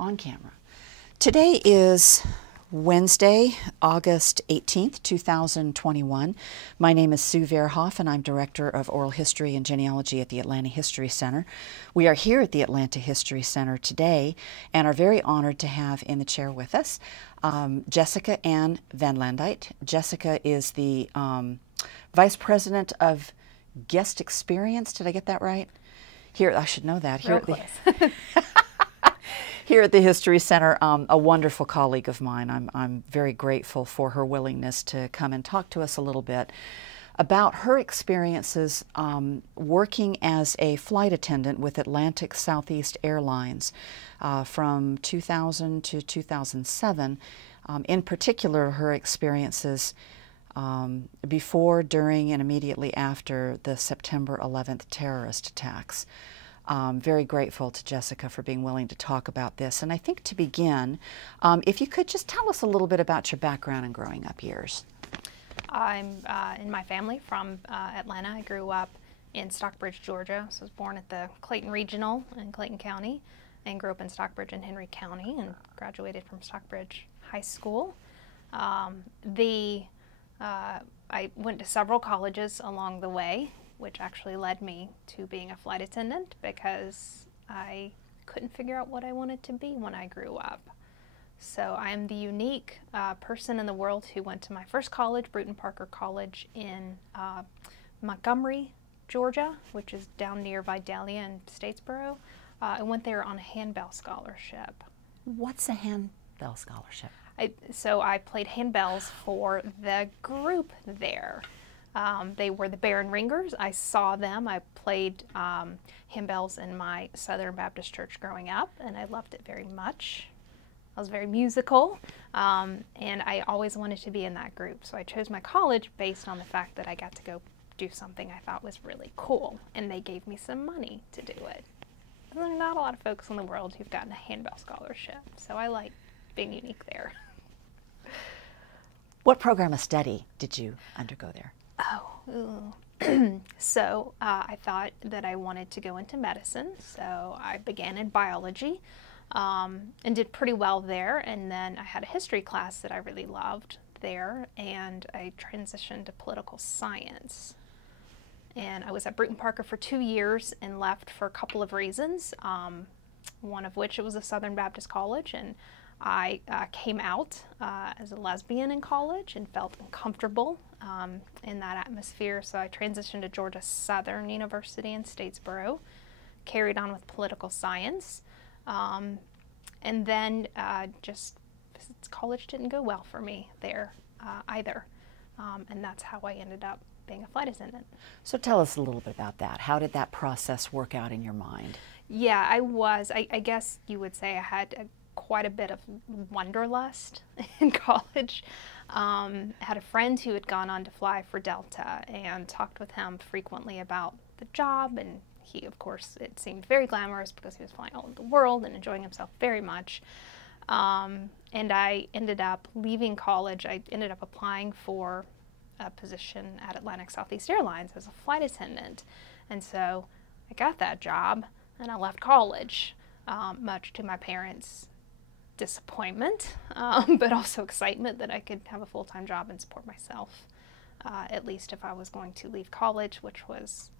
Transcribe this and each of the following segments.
On camera. Today is Wednesday, August 18th, 2021. My name is Sue Verhoff, and I'm Director of Oral History and Genealogy at the Atlanta History Center. We are here at the Atlanta History Center today and are very honored to have in the chair with us Jessica Anne VanLanduyt. Jessica is the Vice President of Guest Experience. Did I get that right? Here, I should know that. Here at the History Center, a wonderful colleague of mine. I'm very grateful for her willingness to come and talk to us a little bit about her experiences working as a flight attendant with Atlantic Southeast Airlines from 2000 to 2007. In particular, her experiences before, during, and immediately after the September 11th terrorist attacks. Very grateful to Jessica for being willing to talk about this. And I think to begin, if you could just tell us a little bit about your background and growing up years. I'm in my family from Atlanta. I grew up in Stockbridge, Georgia. So I was born at the Clayton Regional in Clayton County and grew up in Stockbridge in Henry County and graduated from Stockbridge High School. I went to several colleges along the way, which actually led me to being a flight attendant because I couldn't figure out what I wanted to be when I grew up. So I am the unique person in the world who went to my first college, Bruton Parker College in Montgomery, Georgia, which is down near Vidalia and Statesboro. I went there on a handbell scholarship. What's a handbell scholarship? So I played handbells for the group there. They were the Baron Ringers. I saw them. I played handbells in my Southern Baptist church growing up, and I loved it very much. I was very musical, and I always wanted to be in that group. So I chose my college based on the fact that I got to go do something I thought was really cool, and they gave me some money to do it. And there are not a lot of folks in the world who've gotten a handbell scholarship, so I like being unique there. What program of study did you undergo there? So I thought that I wanted to go into medicine, so I began in biology and did pretty well there, and then I had a history class that I really loved there, and I transitioned to political science. And I was at Bruton Parker for 2 years and left for a couple of reasons, one of which it was a Southern Baptist college, and I came out as a lesbian in college and felt uncomfortable in that atmosphere, so I transitioned to Georgia Southern University in Statesboro, carried on with political science, and then college didn't go well for me there either, and that's how I ended up being a flight attendant. So tell us a little bit about that. How did that process work out in your mind? Yeah, I guess you would say I had quite a bit of wanderlust in college. Had a friend who had gone on to fly for Delta and talked with him frequently about the job, and he, of course, it seemed very glamorous because he was flying all over the world and enjoying himself very much. And I ended up leaving college. I ended up applying for a position at Atlantic Southeast Airlines as a flight attendant, and so I got that job and I left college, much to my parents' disappointment, but also excitement that I could have a full-time job and support myself, at least if I was going to leave college, which was,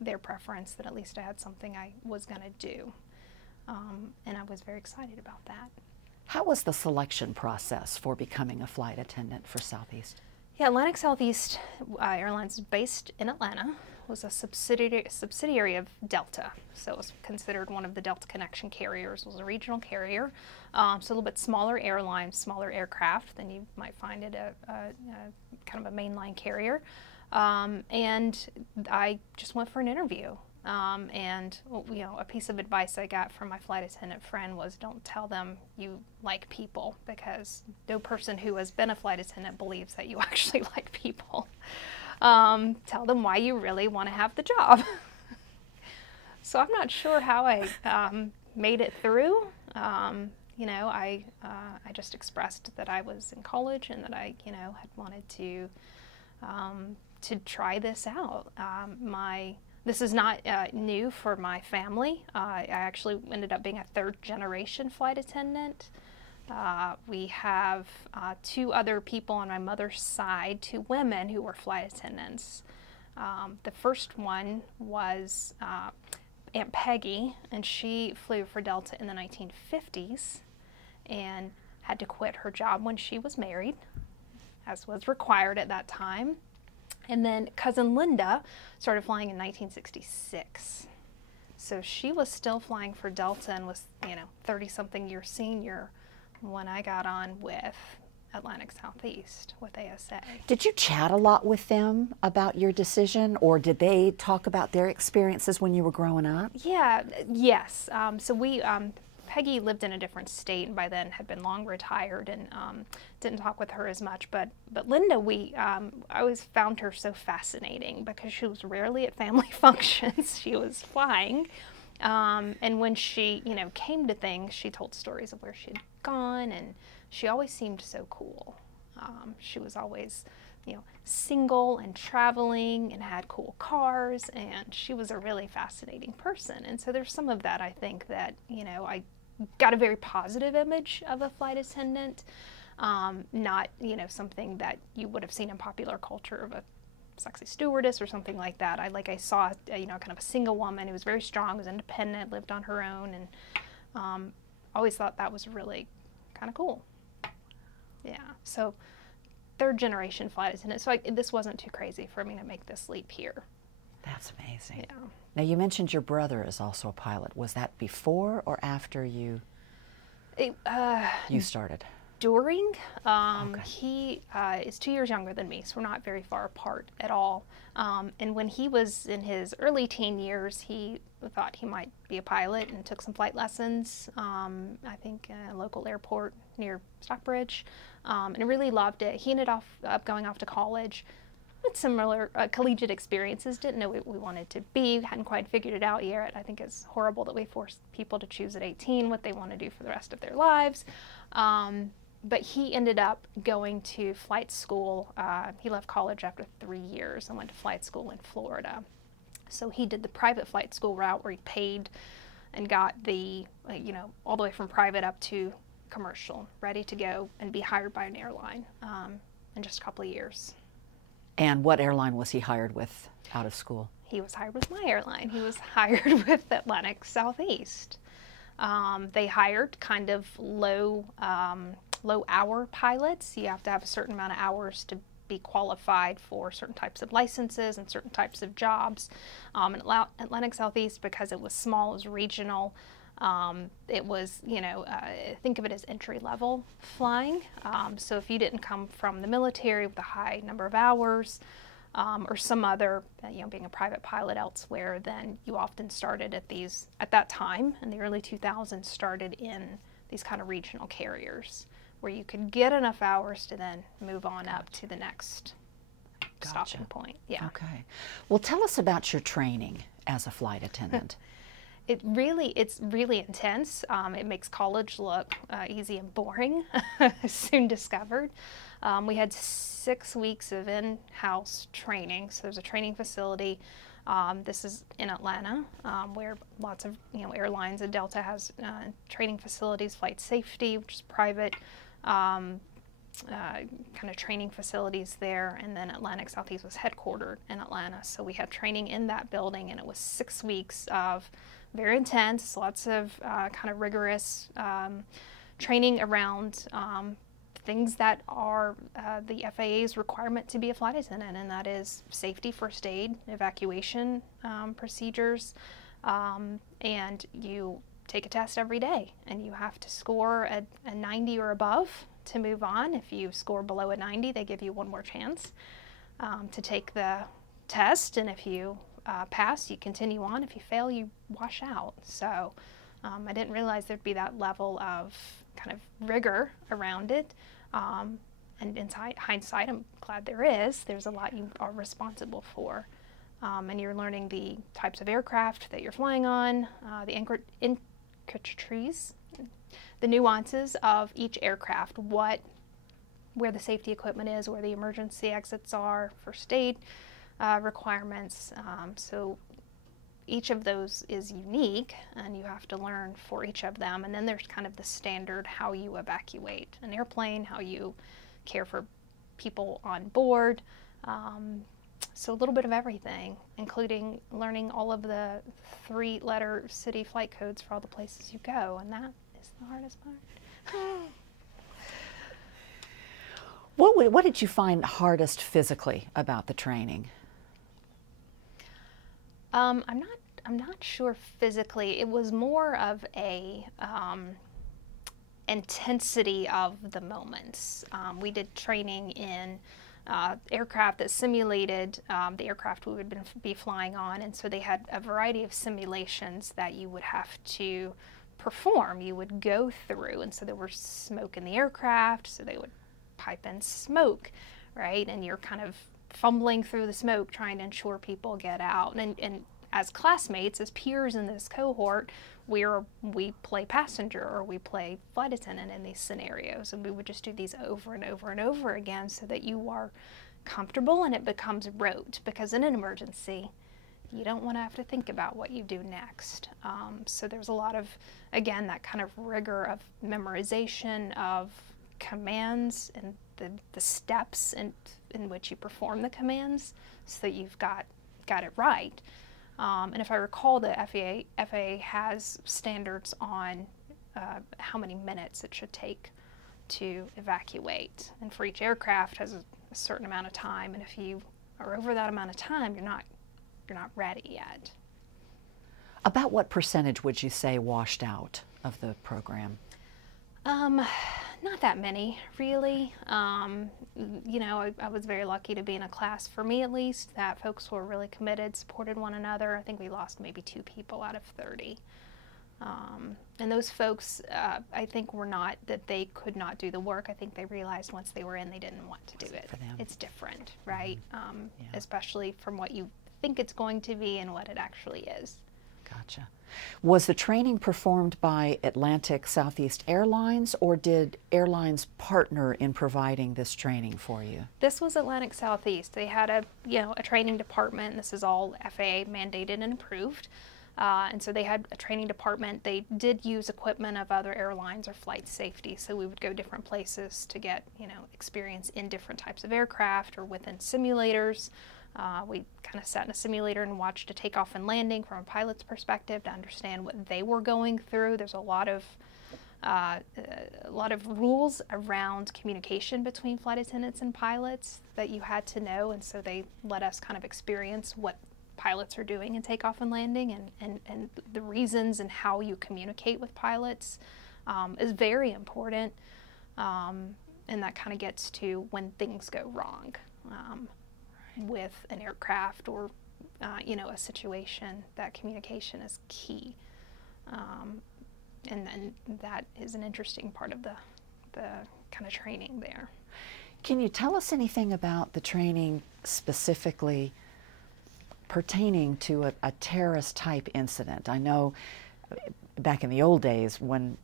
their preference, that at least I had something I was going to do, and I was very excited about that. How was the selection process for becoming a flight attendant for Southeast? Yeah, Atlantic Southeast Airlines is based in Atlanta. Was a subsidiary of Delta, so it was considered one of the Delta Connection carriers. It was a regional carrier, so a little bit smaller airline, smaller aircraft than you might find at a kind of a mainline carrier. And I just went for an interview. And a piece of advice I got from my flight attendant friend was, don't tell them you like people, because no person who has been a flight attendant believes that you actually like people. Tell them why you really want to have the job. So I'm not sure how I made it through. I just expressed that I was in college and that I, had wanted to try this out. This is not new for my family. I actually ended up being a third-generation flight attendant. We have 2 other people on my mother's side, 2 women who were flight attendants. The first one was Aunt Peggy, and she flew for Delta in the 1950s and had to quit her job when she was married, as was required at that time. And then cousin Linda started flying in 1966. So she was still flying for Delta and was, 30-something years senior when I got on with Atlantic Southeast with ASA. Did you chat a lot with them about your decision, or did they talk about their experiences when you were growing up? Yes. Peggy lived in a different state and by then had been long retired, and didn't talk with her as much. But Linda, I always found her so fascinating because she was rarely at family functions. She was flying. And when she, came to things, she told stories of where she'd gone, and she always seemed so cool. She was always, single and traveling and had cool cars, and she was a really fascinating person. And so there's some of that, I think, that, I got a very positive image of a flight attendant, not, something that you would have seen in popular culture of a sexy stewardess or something like that. I saw, kind of a single woman who was very strong, was independent, lived on her own, and always thought that was really kind of cool. Yeah, so third-generation flight attendant. So this wasn't too crazy for me to make this leap here. That's amazing. Yeah. Now, you mentioned your brother is also a pilot. Was that before or after you started? During. Okay. He is 2 years younger than me, so we're not very far apart at all. And when he was in his early teen years, he thought he might be a pilot and took some flight lessons, I think at a local airport near Stockbridge, and really loved it. He ended up going off to college with similar collegiate experiences. Didn't know what we wanted to be, hadn't quite figured it out yet. I think it's horrible that we force people to choose at 18 what they want to do for the rest of their lives. But he ended up going to flight school. He left college after 3 years and went to flight school in Florida. So he did the private flight school route where he paid and got the, all the way from private up to commercial, ready to go and be hired by an airline in just a couple of years. And what airline was he hired with out of school? He was hired with my airline. He was hired with Atlantic Southeast. They hired kind of low hour pilots. You have to have a certain amount of hours to be qualified for certain types of licenses and certain types of jobs. And Atlantic Southeast, because it was small, it was regional, it was, think of it as entry-level flying. So if you didn't come from the military with a high number of hours, or some other, being a private pilot elsewhere, then you often started at that time, in the early 2000s, started in these kind of regional carriers, where you could get enough hours to then move on up to the next stopping point. Yeah. Okay. Well, tell us about your training as a flight attendant. It's really intense. It makes college look easy and boring, soon discovered. We had 6 weeks of in-house training. So there's a training facility. This is in Atlanta, where lots of airlines, and Delta has training facilities, flight safety, which is private, kind of training facilities there. And then Atlantic Southeast was headquartered in Atlanta. So we had training in that building, and it was 6 weeks of very intense, lots of kind of rigorous training around things that are the FAA's requirement to be a flight attendant, and that is safety, first aid, evacuation procedures, and you take a test every day, and you have to score a 90 or above to move on. If you score below a 90, they give you one more chance to take the test, and if you pass, you continue on. If you fail, you wash out. So I didn't realize there'd be that level of kind of rigor around it. And in hindsight, I'm glad there is. There's a lot you are responsible for. And you're learning the types of aircraft that you're flying on, the intricacies, the nuances of each aircraft, where the safety equipment is, where the emergency exits are, first aid requirements. So each of those is unique, and you have to learn for each of them. And then there's kind of the standard how you evacuate an airplane, how you care for people on board. So a little bit of everything, including learning all of the 3-letter city flight codes for all the places you go, and that is the hardest part. What did you find hardest physically about the training? I'm not sure physically. It was more of a intensity of the moments. We did training in aircraft that simulated the aircraft we would be flying on, and so they had a variety of simulations that you would have to perform, you would go through, and so there was smoke in the aircraft, so they would pipe in smoke, right? And you're kind of fumbling through the smoke trying to ensure people get out. And as classmates, as peers in this cohort, we play passenger or we play flight attendant in these scenarios, and we would just do these over and over and over again so that you are comfortable and it becomes rote, because in an emergency you don't want to have to think about what you do next. So there's a lot of, again, that kind of rigor of memorization of commands and the steps in which you perform the commands so that you've got it right. And if I recall, the FAA has standards on how many minutes it should take to evacuate, and for each aircraft has a certain amount of time, and if you are over that amount of time, you're not ready yet. About what percentage would you say washed out of the program? Not that many, really. You know, I was very lucky to be in a class, for me at least, that folks were really committed, supported one another. I think we lost maybe 2 people out of 30. And those folks, I think, were not that they could not do the work. I think they realized once they were in, they didn't want to do it. It's different, right? Yeah. Especially from what you think it's going to be and what it actually is. Gotcha. Was the training performed by Atlantic Southeast Airlines, or did airlines partner in providing this training for you? This was Atlantic Southeast. They had a training department. This is all FAA mandated and approved. And so they had a training department. They did use equipment of other airlines or flight safety, so we would go different places to get, experience in different types of aircraft or within simulators. We kind of sat in a simulator and watched a takeoff and landing from a pilot's perspective to understand what they were going through. There's a lot of rules around communication between flight attendants and pilots that you had to know, and so they let us kind of experience what pilots are doing in takeoff and landing, and the reasons and how you communicate with pilots is very important, and that kind of gets to when things go wrong with an aircraft or a situation. That communication is key, and then that is an interesting part of the kind of training there. Can you tell us anything about the training specifically pertaining to a terrorist type incident? I know back in the old days when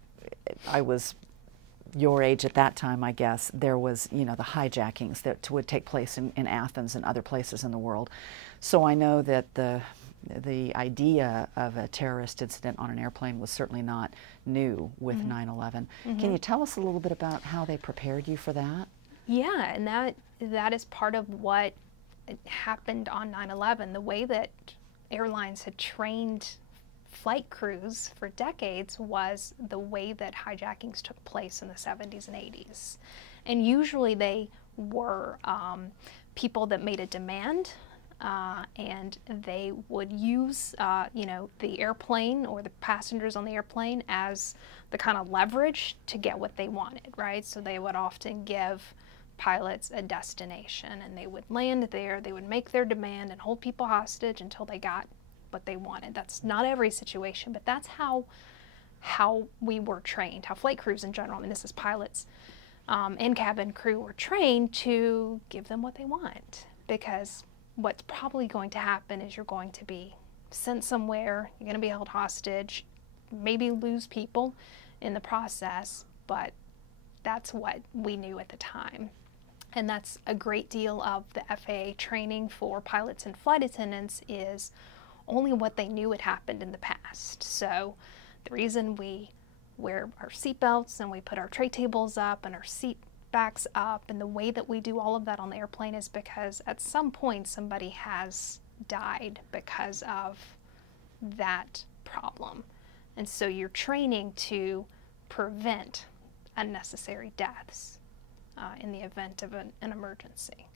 I was your age at that time, I guess, there was, the hijackings that would take place in Athens and other places in the world. So I know that the idea of a terrorist incident on an airplane was certainly not new with 9/11. Can you tell us a little bit about how they prepared you for that? Yeah, and that is part of what happened on 9/11. The way that airlines had trained flight crews for decades was the way that hijackings took place in the 70s and 80s. And usually they were people that made a demand, and they would use the airplane or the passengers on the airplane as the kind of leverage to get what they wanted, right? So they would often give pilots a destination, and they would land there, they would make their demand and hold people hostage until they got what they wanted. That's not every situation, but that's how we were trained, how flight crews in general, and this is pilots and cabin crew, were trained to give them what they want, because what's probably going to happen is you're going to be sent somewhere, you're going to be held hostage, maybe lose people in the process, but that's what we knew at the time. And that's a great deal of the FAA training for pilots and flight attendants, is only what they knew had happened in the past. So the reason we wear our seatbelts and we put our tray tables up and our seat backs up and the way that we do all of that on the airplane is because at some point somebody has died because of that problem. And so you're training to prevent unnecessary deaths in the event of an emergency.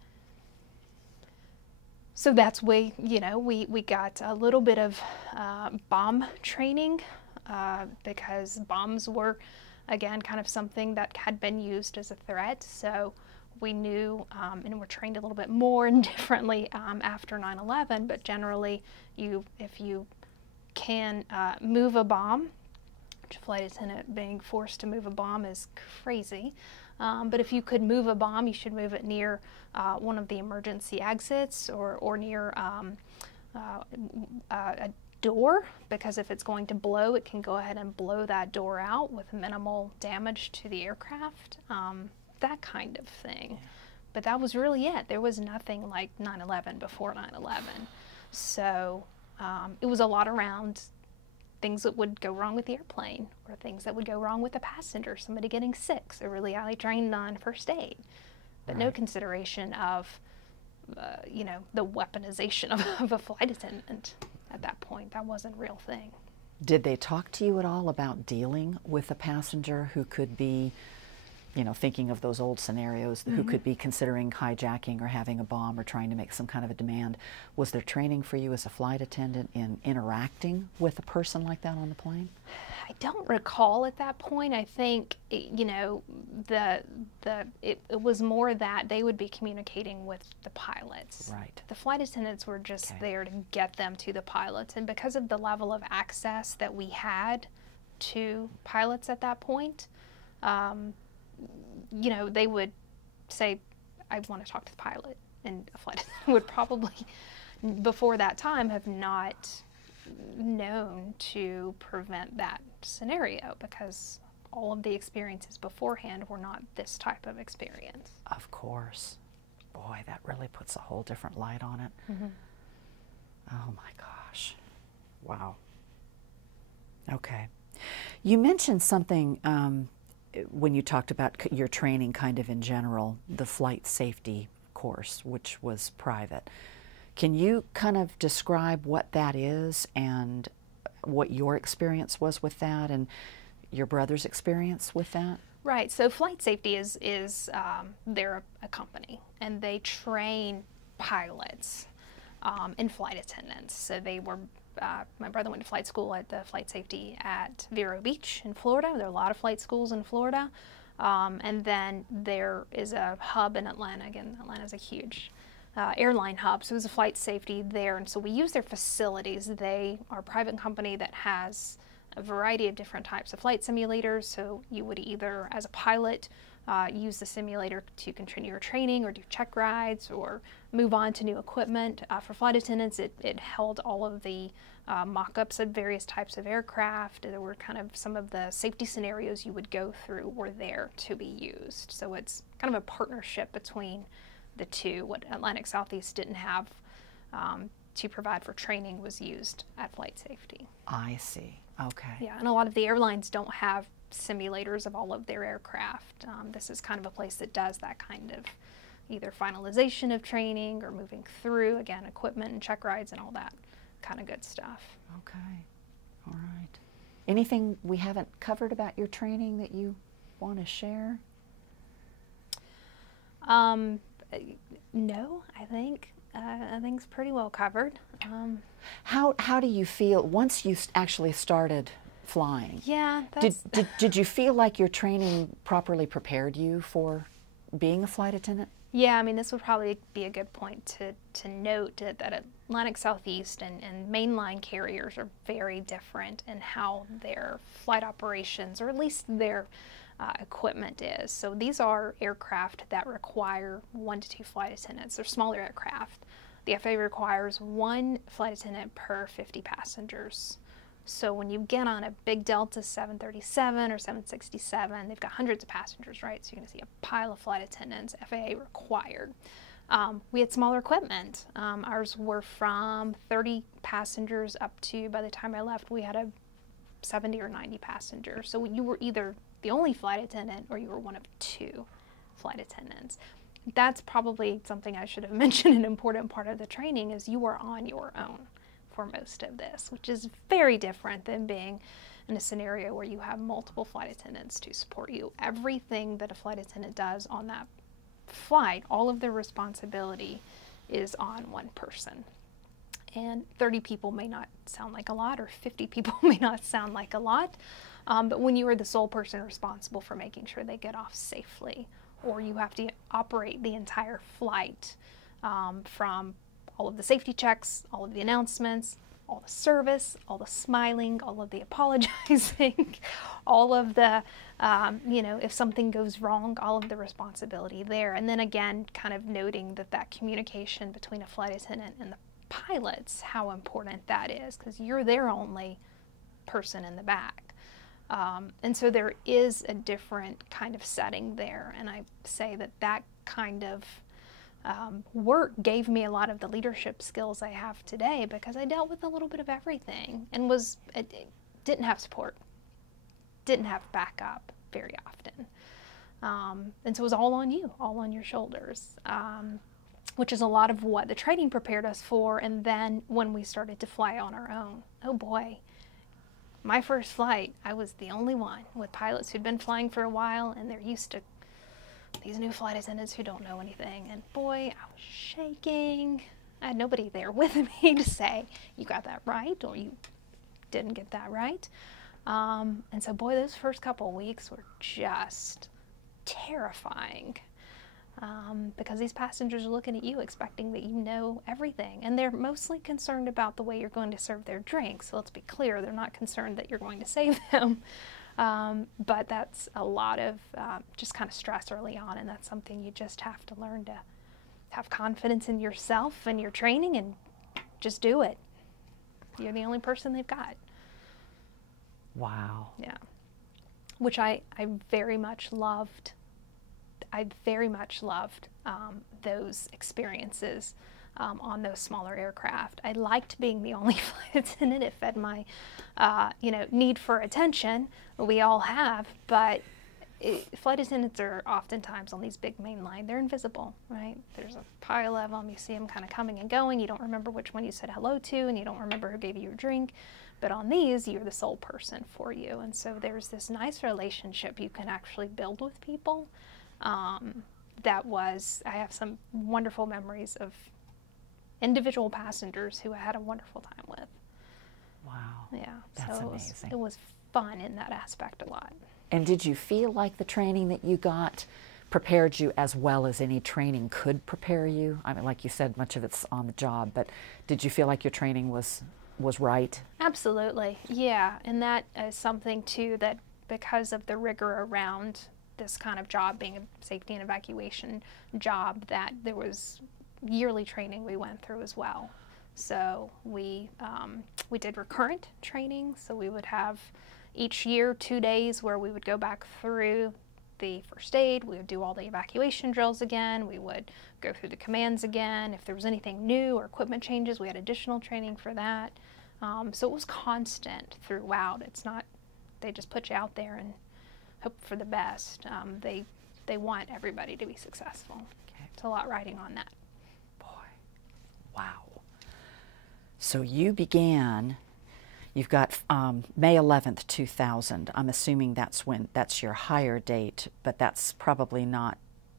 So that's way, we got a little bit of bomb training because bombs were, again, kind of something that had been used as a threat. So we knew and were trained a little bit more and differently after 9/11, but generally if you can move a bomb, which a flight attendant being forced to move a bomb is crazy, but if you could move a bomb, you should move it near one of the emergency exits or near a door, because if it's going to blow, it can go ahead and blow that door out with minimal damage to the aircraft, that kind of thing. Yeah. But that was really it. There was nothing like 9/11 before 9/11. So it was a lot around things that would go wrong with the airplane or things that would go wrong with a passenger, somebody getting sick. So really highly trained on first aid, but no consideration of, the weaponization of a flight attendant at that point. That wasn't a real thing. Did they talk to you at all about dealing with a passenger who could be, thinking of those old scenarios, who could be considering hijacking or having a bomb or trying to make some kind of a demand? Was there training for you as a flight attendant in interacting with a person like that on the plane? I don't recall at that point. I think, it was more that they would be communicating with the pilots. Right. The flight attendants were just there to get them to the pilots. And because of the level of access that we had to pilots at that point, they would say, I want to talk to the pilot. And a flight attendant would probably, before that time, have not known to prevent that scenario because all of the experiences beforehand were not this type of experience. Of course. Boy, that really puts a whole different light on it. Oh my gosh. Wow. Okay. You mentioned something when you talked about your training kind of in general, the flight safety course, which was private. Can you kind of describe what that is and what your experience was with that and your brother's experience with that? Right. So flight safety is they're a company and they train pilots and flight attendants. So they were, my brother went to flight school at the flight safety at Vero Beach in Florida. There are a lot of flight schools in Florida. And then there is a hub in Atlanta. Again, Atlanta's a huge airline hub, so there's a flight safety there, and so we use their facilities. They are a private company that has a variety of different types of flight simulators, so you would either, as a pilot, use the simulator to continue your training or do check rides or move on to new equipment. For flight attendants, it held all of the mock-ups of various types of aircraft. There were kind of some of the safety scenarios you would go through were there to be used. So it's kind of a partnership between the two. What Atlantic Southeast didn't have to provide for training was used at flight safety. I see. Okay. Yeah, and a lot of the airlines don't have simulators of all of their aircraft. This is kind of a place that does that kind of either finalization of training or moving through, again, equipment and check rides and all that kind of good stuff. Okay. All right. Anything we haven't covered about your training that you want to share? No, I think it's pretty well covered. How do you feel once you actually started flying? Yeah, did you feel like your training properly prepared you for being a flight attendant? Yeah, I mean, this would probably be a good point to note that Atlantic Southeast and mainline carriers are very different in how their flight operations, or at least their equipment is. So these are aircraft that require 1 to 2 flight attendants. They're smaller aircraft. The FAA requires 1 flight attendant per 50 passengers. So when you get on a big Delta 737 or 767, they've got hundreds of passengers, right? So you're going to see a pile of flight attendants, FAA required. We had smaller equipment. Ours were from 30 passengers up to, by the time I left, we had a 70 or 90 passengers. So you were either the only flight attendant or you were one of 2 flight attendants. That's probably something I should have mentioned. An important part of the training is you are on your own for most of this, which is very different than being in a scenario where you have multiple flight attendants to support you. Everything that a flight attendant does on that flight, all of their responsibility is on one person. And 30 people may not sound like a lot, or 50 people may not sound like a lot, but when you are the sole person responsible for making sure they get off safely, or you have to operate the entire flight, from all of the safety checks, all of the announcements, all the service, all the smiling, all of the apologizing, all of the, if something goes wrong, all of the responsibility there. And then again, kind of noting that communication between a flight attendant and the pilots, how important that is, because you're their only person in the back. And so there is a different kind of setting there. And I say that kind of work gave me a lot of the leadership skills I have today, because I dealt with a little bit of everything and didn't have support, didn't have backup very often. And so it was all on you, all on your shoulders, which is a lot of what the training prepared us for. And then when we started to fly on our own, oh boy, my first flight, I was the only one with pilots who'd been flying for a while, and they're used to these new flight attendants who don't know anything. And boy, I was shaking. I had nobody there with me to say, you got that right, or you didn't get that right. And so boy, those first couple of weeks were just terrifying, because these passengers are looking at you expecting that you know everything. And they're mostly concerned about the way you're going to serve their drinks. So let's be clear, they're not concerned that you're going to save them. But that's a lot of just kind of stress early on, and that's something you just have to learn to have confidence in yourself and your training, and just do it. You're the only person they've got. Wow. Yeah. Which I very much loved. I very much loved those experiences on those smaller aircraft. I liked being the only flight attendant. It fed my, need for attention. We all have, but flight attendants are oftentimes on these big main line. They're invisible, right? There's a pile of them. You see them kind of coming and going. You don't remember which one you said hello to, and you don't remember who gave you your drink. But on these, you're the sole person for you. And so there's this nice relationship you can actually build with people. I have some wonderful memories of individual passengers who I had a wonderful time with. Wow. Yeah. That's so amazing. It was fun in that aspect a lot. And did you feel like the training that you got prepared you as well as any training could prepare you? I mean, like you said, much of it's on the job, but did you feel like your training was right? Absolutely. Yeah. And that is something too, that because of the rigor around this kind of job being a safety and evacuation job, that there was yearly training we went through as well. So we did recurrent training. So we would have each year 2 days where we would go back through the first aid. We would do all the evacuation drills again. We would go through the commands again. If there was anything new or equipment changes, we had additional training for that. So it was constant throughout. It's not they just put you out there and hope for the best. They want everybody to be successful. Okay. It's a lot riding on that. Wow. So you began, you've got May 11th, 2000. I'm assuming that's your hire date, but that's probably not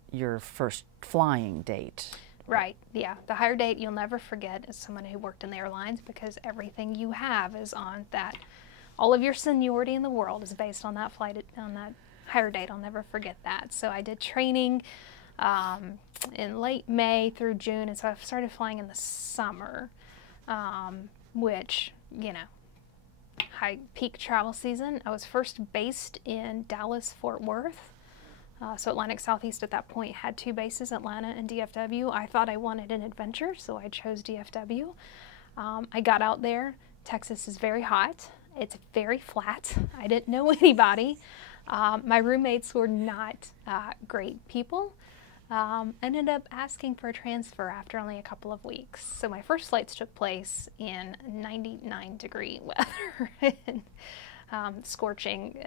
your first flying date. Right, yeah. The hire date you'll never forget as someone who worked in the airlines, because everything you have is on that. All of your seniority in the world is based on that flight, on that hire date. I'll never forget that. So I did training in late May through June, and so I started flying in the summer, which, high peak travel season. I was first based in Dallas, Fort Worth. So Atlantic Southeast at that point had 2 bases, Atlanta and DFW. I thought I wanted an adventure, so I chose DFW. I got out there. Texas is very hot. It's very flat. I didn't know anybody. My roommates were not great people. Ended up asking for a transfer after only a couple of weeks. So my first flights took place in 99-degree weather, and, scorching,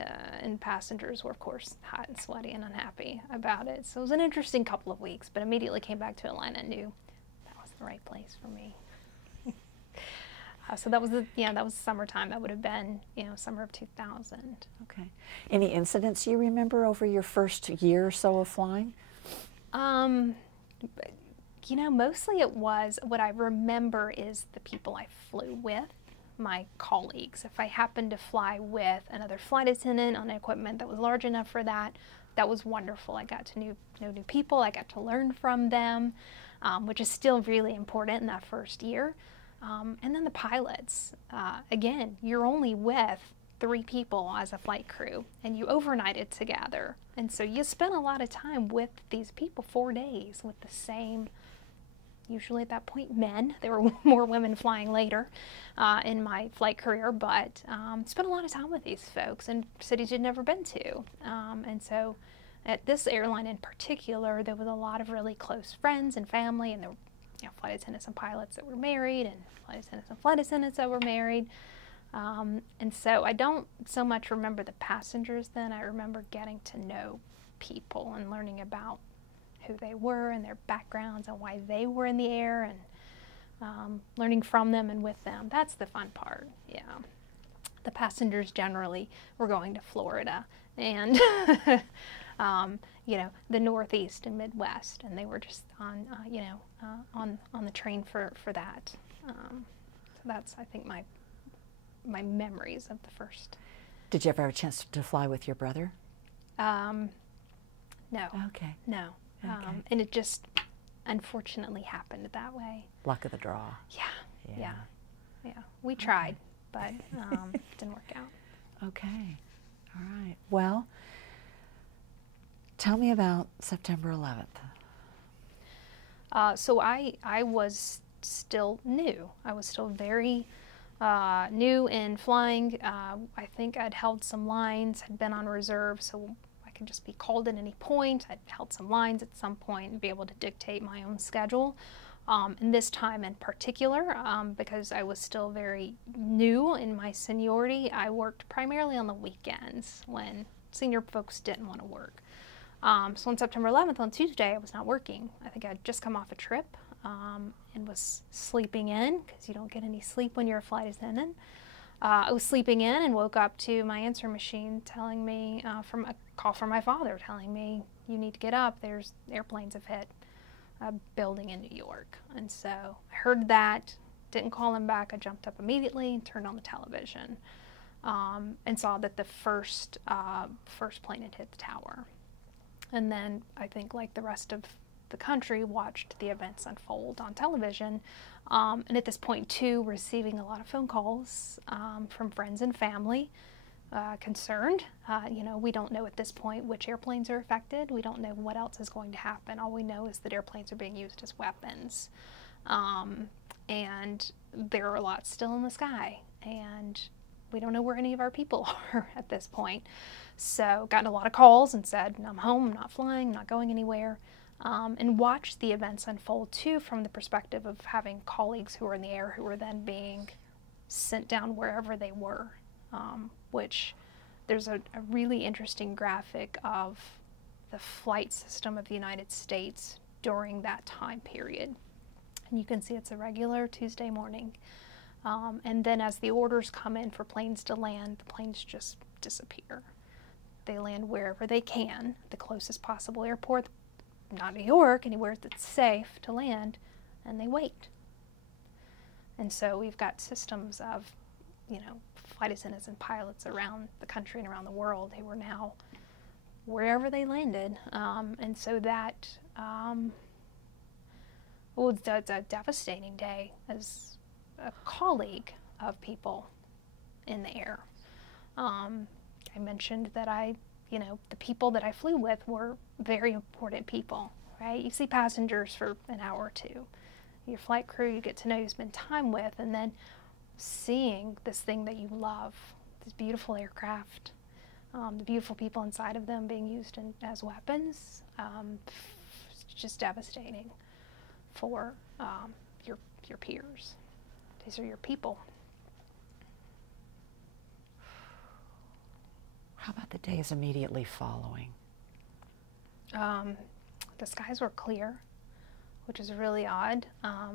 and passengers were, of course, hot and sweaty and unhappy about it. So it was an interesting couple of weeks, but immediately came back to Atlanta and knew that was the right place for me. So that was that was summertime. That would have been, summer of 2000. Okay. Any incidents you remember over your first year or so of flying? Mostly it was, what I remember is the people I flew with, my colleagues. If I happened to fly with another flight attendant on equipment that was large enough for that, that was wonderful. I got to know new people. I got to learn from them, which is still really important in that first year. And then the pilots, again, you're only with 3 people as a flight crew, and you overnighted together. And so you spent a lot of time with these people, 4 days, with the same, usually at that point, men. There were more women flying later in my flight career, but spent a lot of time with these folks in cities you'd never been to. And so at this airline in particular, there was a lot of really close friends and family, and there were flight attendants and pilots that were married, and flight attendants that were married. And so I don't so much remember the passengers then. I remember getting to know people and learning about who they were and their backgrounds and why they were in the air, and learning from them and with them. That's the fun part, yeah. The passengers generally were going to Florida and the Northeast and Midwest, and they were just on on the train for that. So that's, I think, my memories of the first. Did you ever have a chance to fly with your brother? No. Okay. No. Okay. And it just unfortunately happened that way. Luck of the draw. Yeah. We tried, but didn't work out. Okay. All right. Well, tell me about September 11th. So I was still new. I was still very new in flying. I think I'd held some lines, had been on reserve, so I could just be called at any point. I'd held some lines at some point and be able to dictate my own schedule. And this time in particular, because I was still very new in my seniority, I worked primarily on the weekends when senior folks didn't want to work. So on September 11th, on Tuesday, I was not working. I think I'd just come off a trip and was sleeping in, because you don't get any sleep when you're a flight attendant. I was sleeping in and woke up to my answer machine telling me, from a call from my father telling me, you need to get up, there's airplanes have hit a building in New York. And so I heard that, didn't call him back. I jumped up immediately and turned on the television, and saw that the first plane had hit the tower. And then I think, like the rest of the country, watched the events unfold on television. And at this point, too, receiving a lot of phone calls from friends and family concerned. We don't know at this point which airplanes are affected. We don't know what else is going to happen. All we know is that airplanes are being used as weapons. And there are a lot still in the sky. And we don't know where any of our people are at this point. So gotten a lot of calls and said, I'm home, I'm not flying, I'm not going anywhere. And watched the events unfold, too, from the perspective of having colleagues who were in the air who were then being sent down wherever they were, which there's a really interesting graphic of the flight system of the United States during that time period. And you can see it's a regular Tuesday morning. And then as the orders come in for planes to land, the planes just disappear. They land wherever they can, the closest possible airport, not New York, anywhere that's safe to land, and they wait. And so we've got systems of, flight attendants and pilots around the country and around the world who are now wherever they landed. And so that was a devastating day as a colleague of people in the air. I mentioned that the people that I flew with were very important people, right? You see passengers for an hour or two. Your flight crew, you get to know, you spend time with, and then seeing this thing that you love, this beautiful aircraft, the beautiful people inside of them being used as weapons, just devastating for your peers. These are your people. How about the days immediately following? The skies were clear, which is really odd. I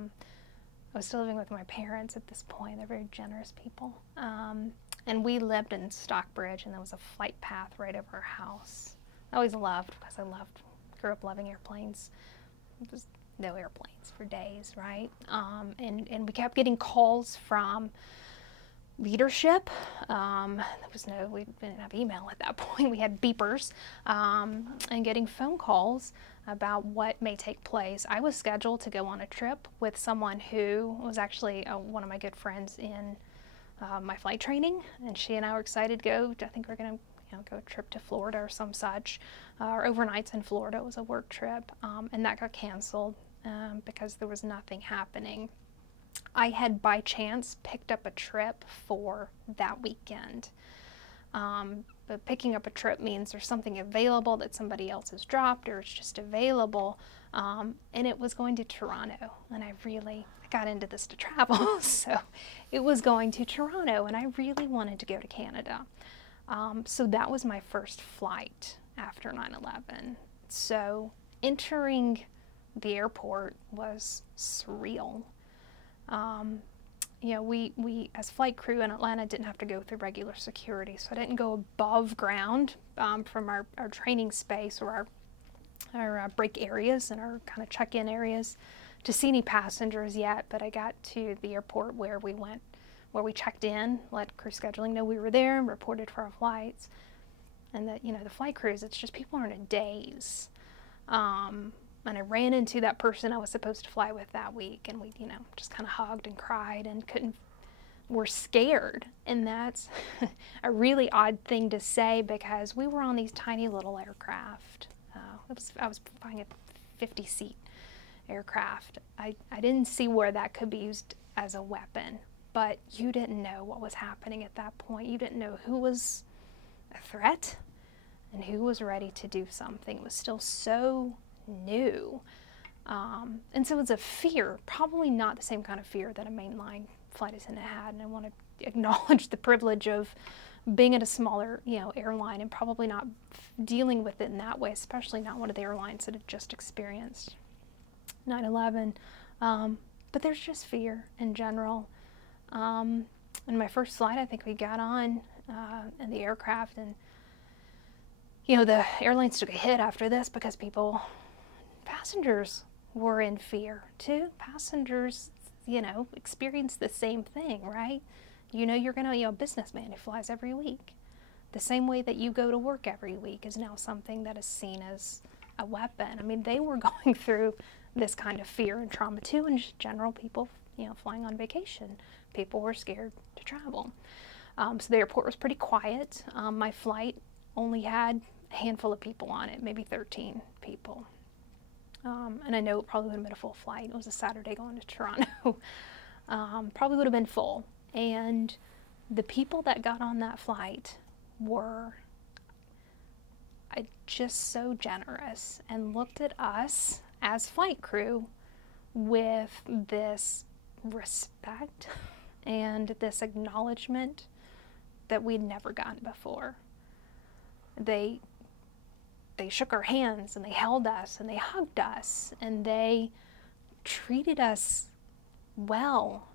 was still living with my parents at this point. They're very generous people. And we lived in Stockbridge, and there was a flight path right over our house. I always loved, because I grew up loving airplanes. It was no airplanes for days, right? And we kept getting calls from leadership. We didn't have email at that point. We had beepers, and getting phone calls about what may take place. I was scheduled to go on a trip with someone who was actually one of my good friends in my flight training, and she and I were excited to go. I think we're going to go a trip to Florida or some such. Our overnights in Florida. It was a work trip, and that got canceled because there was nothing happening. I had by chance picked up a trip for that weekend. But picking up a trip means there's something available that somebody else has dropped, or it's just available, and it was going to Toronto, and I got into this to travel, so it was going to Toronto, and I really wanted to go to Canada. So that was my first flight after 9/11. So entering the airport was surreal. We as flight crew in Atlanta didn't have to go through regular security, so I didn't go above ground from our training space or our break areas and our kind of check-in areas to see any passengers yet. But I got to the airport where we checked in, let crew scheduling know we were there, and reported for our flights. And the flight crews, it's just people are in a daze. And I ran into that person I was supposed to fly with that week, and we, just kind of hugged and cried and were scared. And that's a really odd thing to say, because we were on these tiny little aircraft. I was flying a 50-seat aircraft. I didn't see where that could be used as a weapon, but you didn't know what was happening at that point. You didn't know who was a threat and who was ready to do something. It was still so new. And so it was a fear, probably not the same kind of fear that a mainline flight attendant had. And I want to acknowledge the privilege of being at a smaller, airline, and probably not dealing with it in that way, especially not one of the airlines that had just experienced 9/11. But there's just fear in general. In my first flight, I think we got on in the aircraft, and the airlines took a hit after this because passengers were in fear too. Passengers, experience the same thing, right? You're going to, a businessman who flies every week. The same way that you go to work every week is now something that is seen as a weapon. I mean, they were going through this kind of fear and trauma too, and just general people, flying on vacation. People were scared to travel. So the airport was pretty quiet. My flight only had a handful of people on it, maybe 13 people. And I know it probably would have been a full flight. It was a Saturday going to Toronto. Probably would have been full. And the people that got on that flight were just so generous and looked at us as flight crew with this respect and this acknowledgement that we'd never gotten before. They shook our hands, and they held us, and they hugged us, and they treated us well.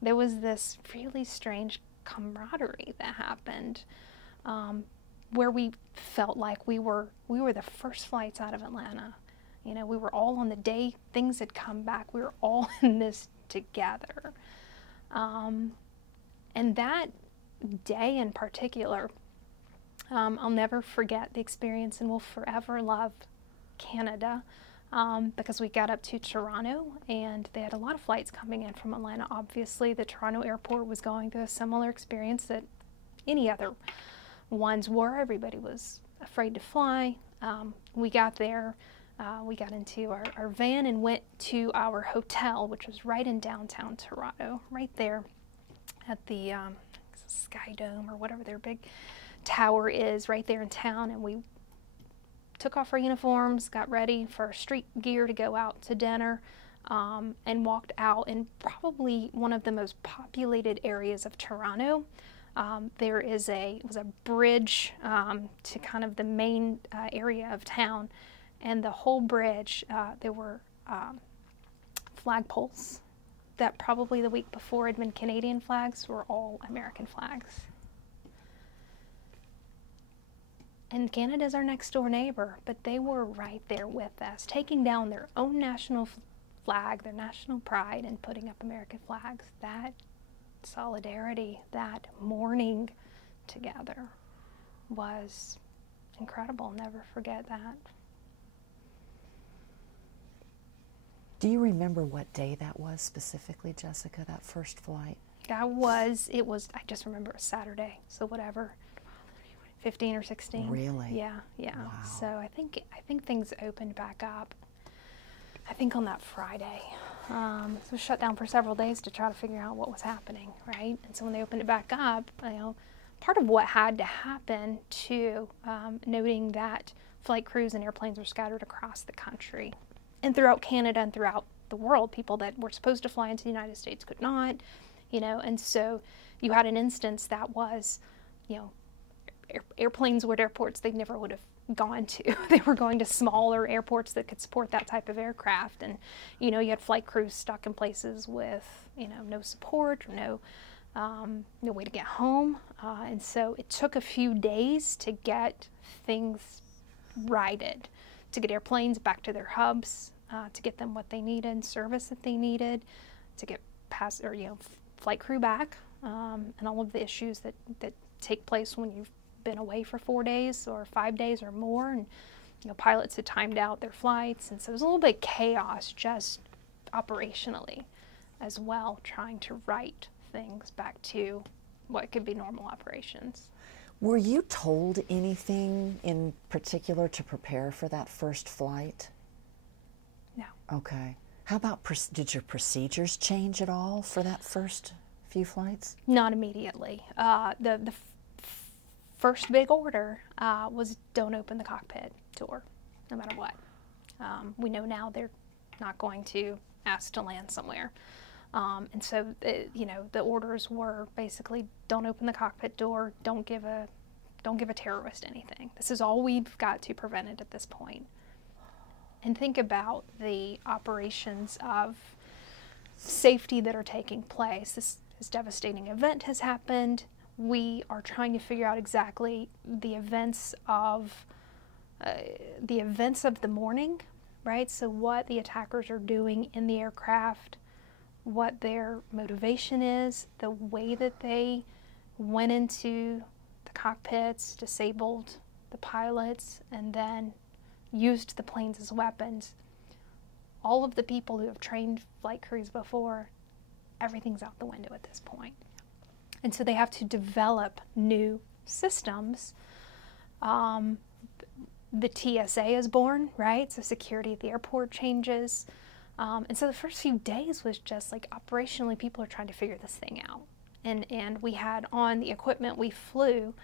There was this really strange camaraderie that happened, where we felt like we were the first flights out of Atlanta. We were all on the day things had come back. We were all in this together. And that day in particular, I'll never forget the experience, and will forever love Canada, because we got up to Toronto, and they had a lot of flights coming in from Atlanta. Obviously, the Toronto airport was going through a similar experience that any other ones were. Everybody was afraid to fly. We got there, we got into our van and went to our hotel, which was right in downtown Toronto, right there at the Sky Dome, or whatever their big tower is, right there in town. And we took off our uniforms, got ready for street gear to go out to dinner, and walked out in probably one of the most populated areas of Toronto. There was a bridge to kind of the main area of town, and the whole bridge, there were flagpoles that probably the week before had been Canadian flags were all American flags. And Canada's our next door neighbor, but they were right there with us, taking down their own national flag, their national pride, and putting up American flags. That solidarity, that mourning together was incredible. Never forget that. Do you remember what day that was specifically, Jessica, that first flight? I just remember it was Saturday, so whatever, 15 or 16. Really? Yeah. Wow. So I think things opened back up, I think on that Friday. So it was shut down for several days to try to figure out what was happening, right? And so when they opened it back up, part of what had to happen too, noting that flight crews and airplanes were scattered across the country and throughout Canada and throughout the world, people that were supposed to fly into the United States could not, and so you had an instance that was, airplanes were at airports they never would have gone to. They were going to smaller airports that could support that type of aircraft, and you had flight crews stuck in places with no support, or no way to get home, and so it took a few days to get things righted, to get airplanes back to their hubs, to get them what they needed, service that they needed, to get flight crew back, and all of the issues that take place when you've been away for 4 days or 5 days or more, and pilots had timed out their flights, and so there's a little bit of chaos just operationally as well, trying to right things back to what could be normal operations. Were you told anything in particular to prepare for that first flight? No. Okay. How about, did your procedures change at all for that first few flights? Not immediately. The first big order was don't open the cockpit door, no matter what. We know now they're not going to ask to land somewhere. And so, the orders were basically don't open the cockpit door, don't give a terrorist anything. This is all we've got to prevent it at this point. And think about the operations of safety that are taking place. This devastating event has happened. We are trying to figure out exactly the events of the morning, right? So what the attackers are doing in the aircraft, what their motivation is, the way that they went into the cockpits, disabled the pilots, and then used the planes as weapons. All of the people who have trained flight crews before, everything's out the window at this point. And so they have to develop new systems. The TSA is born, right? So security at the airport changes. And so the first few days was just like operationally people are trying to figure this thing out. And we had on the equipment we flew,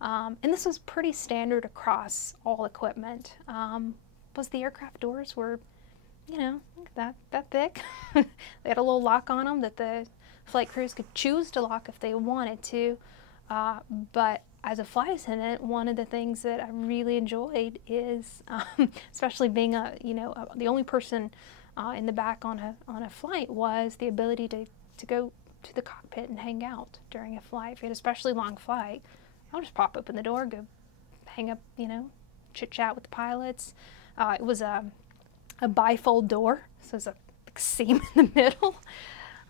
and this was pretty standard across all equipment, was the aircraft doors were, that thick. They had a little lock on them that the flight crews could choose to lock if they wanted to. But as a flight attendant, one of the things that I really enjoyed is, especially being the only person in the back on a flight, was the ability to go to the cockpit and hang out during a flight. If you had an especially long flight, I'll just pop open the door, go hang up, chit chat with the pilots. It was a bifold door, so there's a seam in the middle.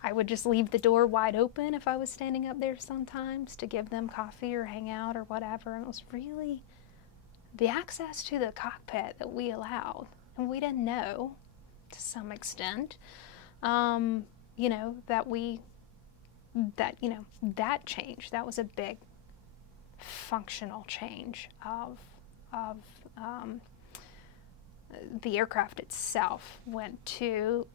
I would just leave the door wide open if I was standing up there sometimes to give them coffee or hang out or whatever. And it was really the access to the cockpit that we allowed, and we didn't know to some extent, that change. That was a big functional change of the aircraft itself went to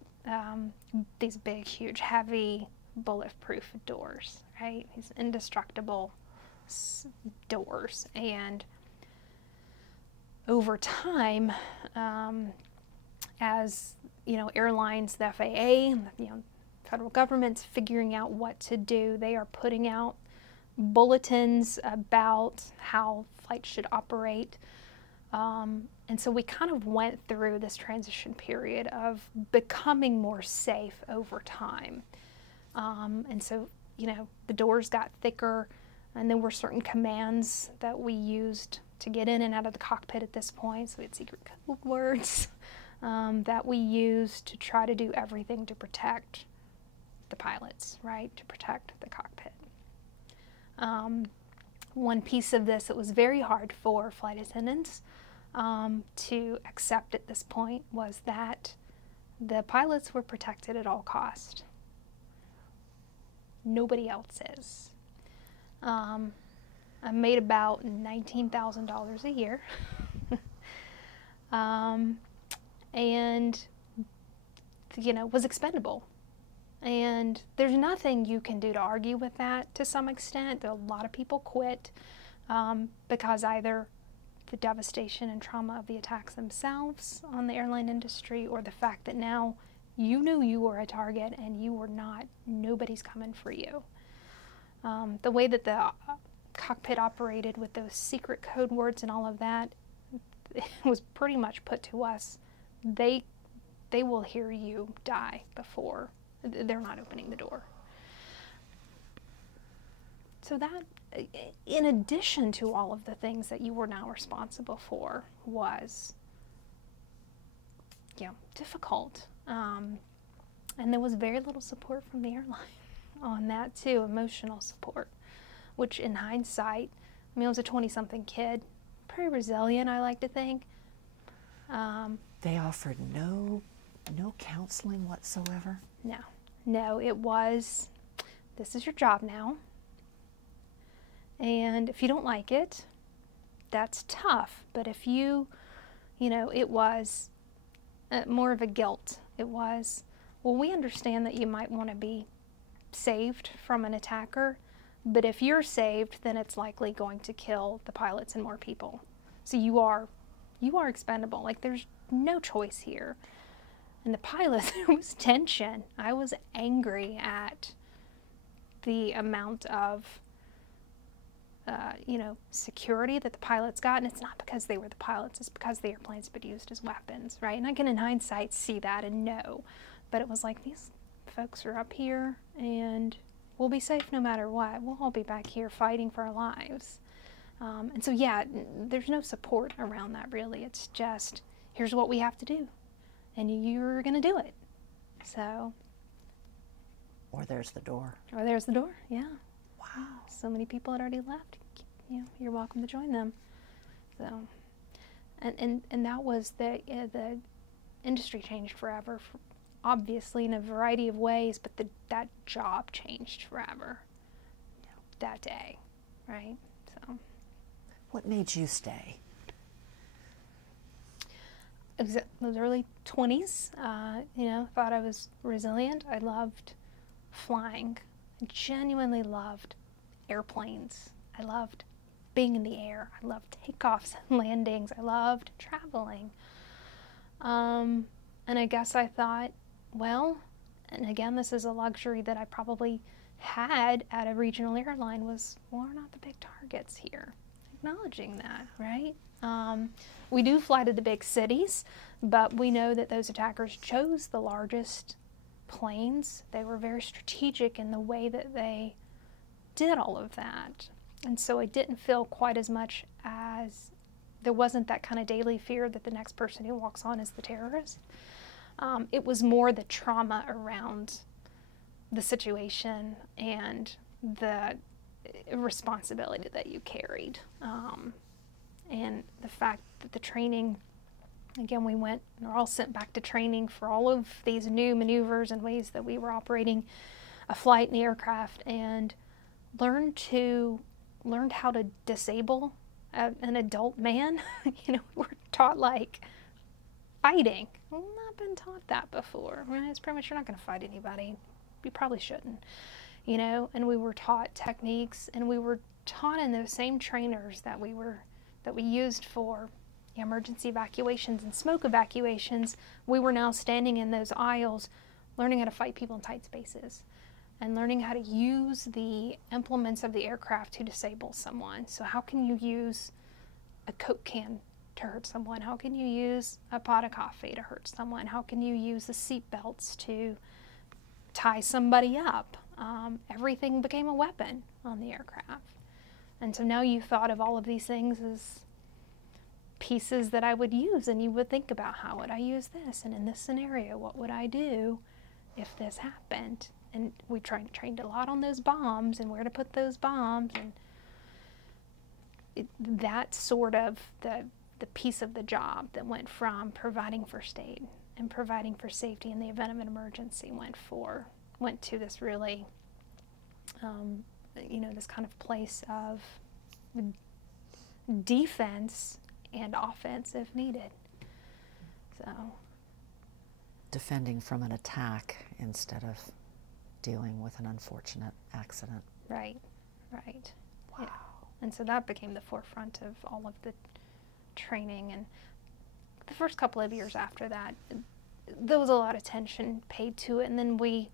these big, huge, heavy, bulletproof doors, right? These indestructible doors. And over time, as airlines, the FAA, and the federal government's figuring out what to do, they are putting out bulletins about how flights should operate. And so we kind of went through this transition period of becoming more safe over time. And so, the doors got thicker, and there were certain commands that we used to get in and out of the cockpit at this point. So we had secret code words that we used to try to do everything to protect the pilots, right? To protect the cockpit. One piece of this that was very hard for flight attendants to accept at this point was that the pilots were protected at all cost. Nobody else is. I made about $19,000 a year. And, was expendable. And there's nothing you can do to argue with that to some extent. A lot of people quit because either the devastation and trauma of the attacks themselves on the airline industry, or the fact that now you knew you were a target and you were not, nobody's coming for you. The way that the cockpit operated with those secret code words and all of that, it was pretty much put to us. They will hear you die before they're not opening the door. So that, in addition to all of the things that you were now responsible for, was difficult. And there was very little support from the airline on that too, emotional support, which in hindsight, I was a 20-something kid, pretty resilient, I like to think. They offered no counseling whatsoever? No, it was, this is your job now, and if you don't like it, that's tough. But if you, it was more of a guilt. It was, well, we understand that you might want to be saved from an attacker, but if you're saved, then it's likely going to kill the pilots and more people. So you are expendable. Like, there's no choice here. And the pilots, there was tension. I was angry at the amount of, security that the pilots got. And it's not because they were the pilots, it's because the airplanes had been used as weapons, right? And I can, in hindsight, see that and know. But it was like, these folks are up here and we'll be safe no matter what. We'll all be back here fighting for our lives. And so, yeah, there's no support around that, really. It's just, here's what we have to do, and you're going to do it. So. Or there's the door. Or there's the door, yeah. Wow. So many people had already left. You're welcome to join them. So, and that was the industry changed forever, obviously in a variety of ways, but that job changed forever that day, right? So. What made you stay? It was those early 20s. Thought I was resilient. I loved flying. I genuinely loved airplanes. I loved being in the air. I loved takeoffs and landings. I loved traveling. And I guess I thought, well, and again, this is a luxury that I probably had at a regional airline, was, well, we're not the big targets here. Acknowledging that, right? We do fly to the big cities, but we know that those attackers chose the largest planes. They were very strategic in the way that they did all of that. And so it didn't feel quite as much as, there wasn't that kind of daily fear that the next person who walks on is the terrorist. It was more the trauma around the situation and the responsibility that you carried. And the fact that the training, again, we were all sent back to training for all of these new maneuvers and ways that we were operating a flight in the aircraft, and learned how to disable an adult man. We were taught, like, fighting. We've not been taught that before. Right? It's pretty much, you're not going to fight anybody. You probably shouldn't. And we were taught techniques, and we were taught in those same trainers that we used for emergency evacuations and smoke evacuations, we were now standing in those aisles learning how to fight people in tight spaces and learning how to use the implements of the aircraft to disable someone. So how can you use a Coke can to hurt someone? How can you use a pot of coffee to hurt someone? How can you use the seat belts to tie somebody up? Everything became a weapon on the aircraft. And so now you thought of all of these things as pieces that I would use, and you would think about, how would I use this? And in this scenario, what would I do if this happened? And we trained a lot on those bombs and where to put those bombs, and that's sort of the piece of the job that went from providing first aid and providing for safety in the event of an emergency went to this really, this kind of place of defense and offense if needed. So defending from an attack instead of dealing with an unfortunate accident. Right. Wow. Yeah. And so that became the forefront of all of the training. And the first couple of years after that, there was a lot of attention paid to it. And then we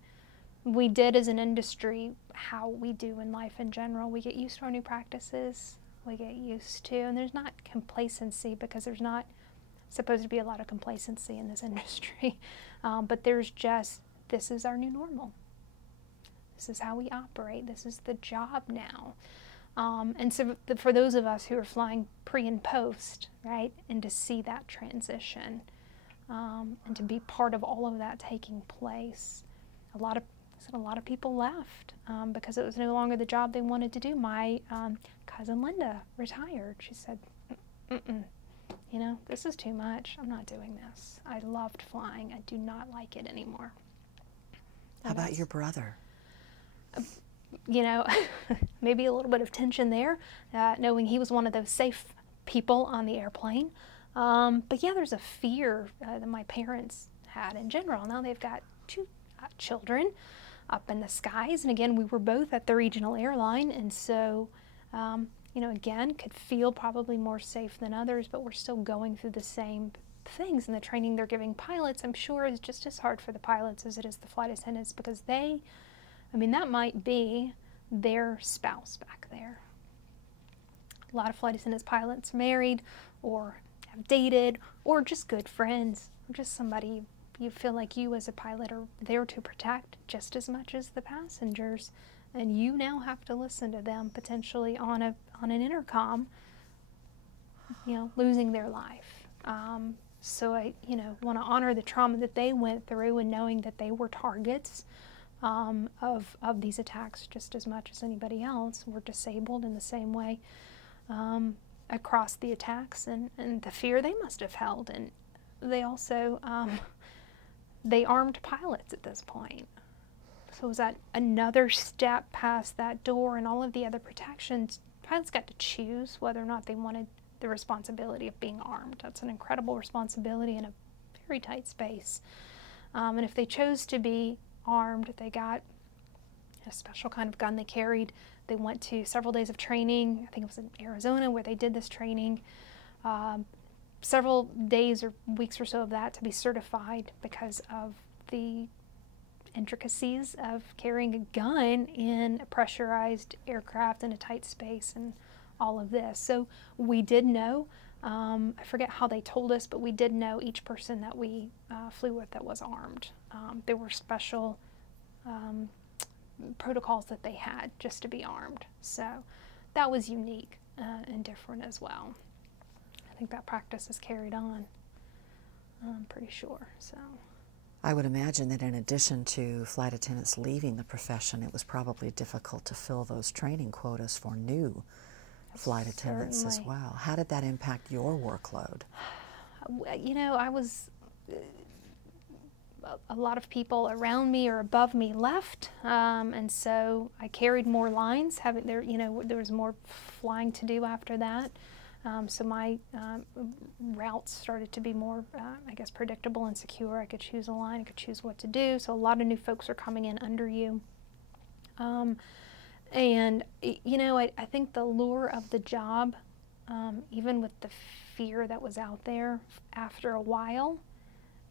did, as an industry, how we do in life in general. We get used to our new practices. We get used to, and there's not complacency, because there's not supposed to be a lot of complacency in this industry. But there's just, this is our new normal. This is how we operate. This is the job now. And so for those of us who are flying pre and post, right, and to see that transition, and to be part of all of that taking place, a lot of people left because it was no longer the job they wanted to do. My cousin Linda retired. She said, this is too much. I'm not doing this. I loved flying. I do not like it anymore. How about your brother? Maybe a little bit of tension there, knowing he was one of those safe people on the airplane. But yeah, there's a fear that my parents had in general. Now they've got two children up in the skies. And again, we were both at the regional airline. And so, again, could feel probably more safe than others, but we're still going through the same things. And the training they're giving pilots, I'm sure, is just as hard for the pilots as it is the flight attendants, because that might be their spouse back there. A lot of flight attendants, pilots, married or have dated, or just good friends, or just somebody you feel like you as a pilot are there to protect just as much as the passengers, and you now have to listen to them potentially on an intercom, losing their life. So I, want to honor the trauma that they went through, and knowing that they were targets of these attacks just as much as anybody else. Were disabled in the same way across the attacks, and the fear they must have held. And they also, they armed pilots at this point. So was that another step past that door, and all of the other protections? Pilots got to choose whether or not they wanted the responsibility of being armed. That's an incredible responsibility in a very tight space. And if they chose to be armed, they got a special kind of gun they carried. They went to several days of training. I think it was in Arizona where they did this training. Several days or weeks or so of that to be certified because of the intricacies of carrying a gun in a pressurized aircraft in a tight space and all of this. So we did know, I forget how they told us, but we did know each person that we flew with that was armed. There were special protocols that they had just to be armed. So that was unique and different as well. I think that practice is carried on, I'm pretty sure. So I would imagine that in addition to flight attendants leaving the profession, it was probably difficult to fill those training quotas for new flight attendants as well. How did that impact your workload? I was, a lot of people around me or above me left, and so I carried more lines. There was more flying to do after that. So my routes started to be more, predictable and secure. I could choose a line, I could choose what to do. So a lot of new folks are coming in under you. And, I think the lure of the job, even with the fear that was out there after a while.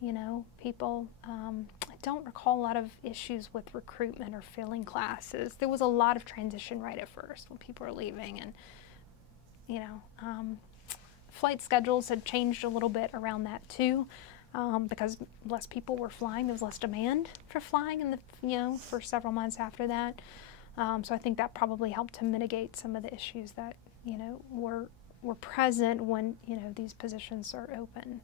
You know, people, I don't recall a lot of issues with recruitment or filling classes. There was a lot of transition right at first when people were leaving, and, you know, flight schedules had changed a little bit around that too, because less people were flying. There was less demand for flying in the, you know, for several months after that. So I think that probably helped to mitigate some of the issues that, you know, were present when, you know, these positions are open.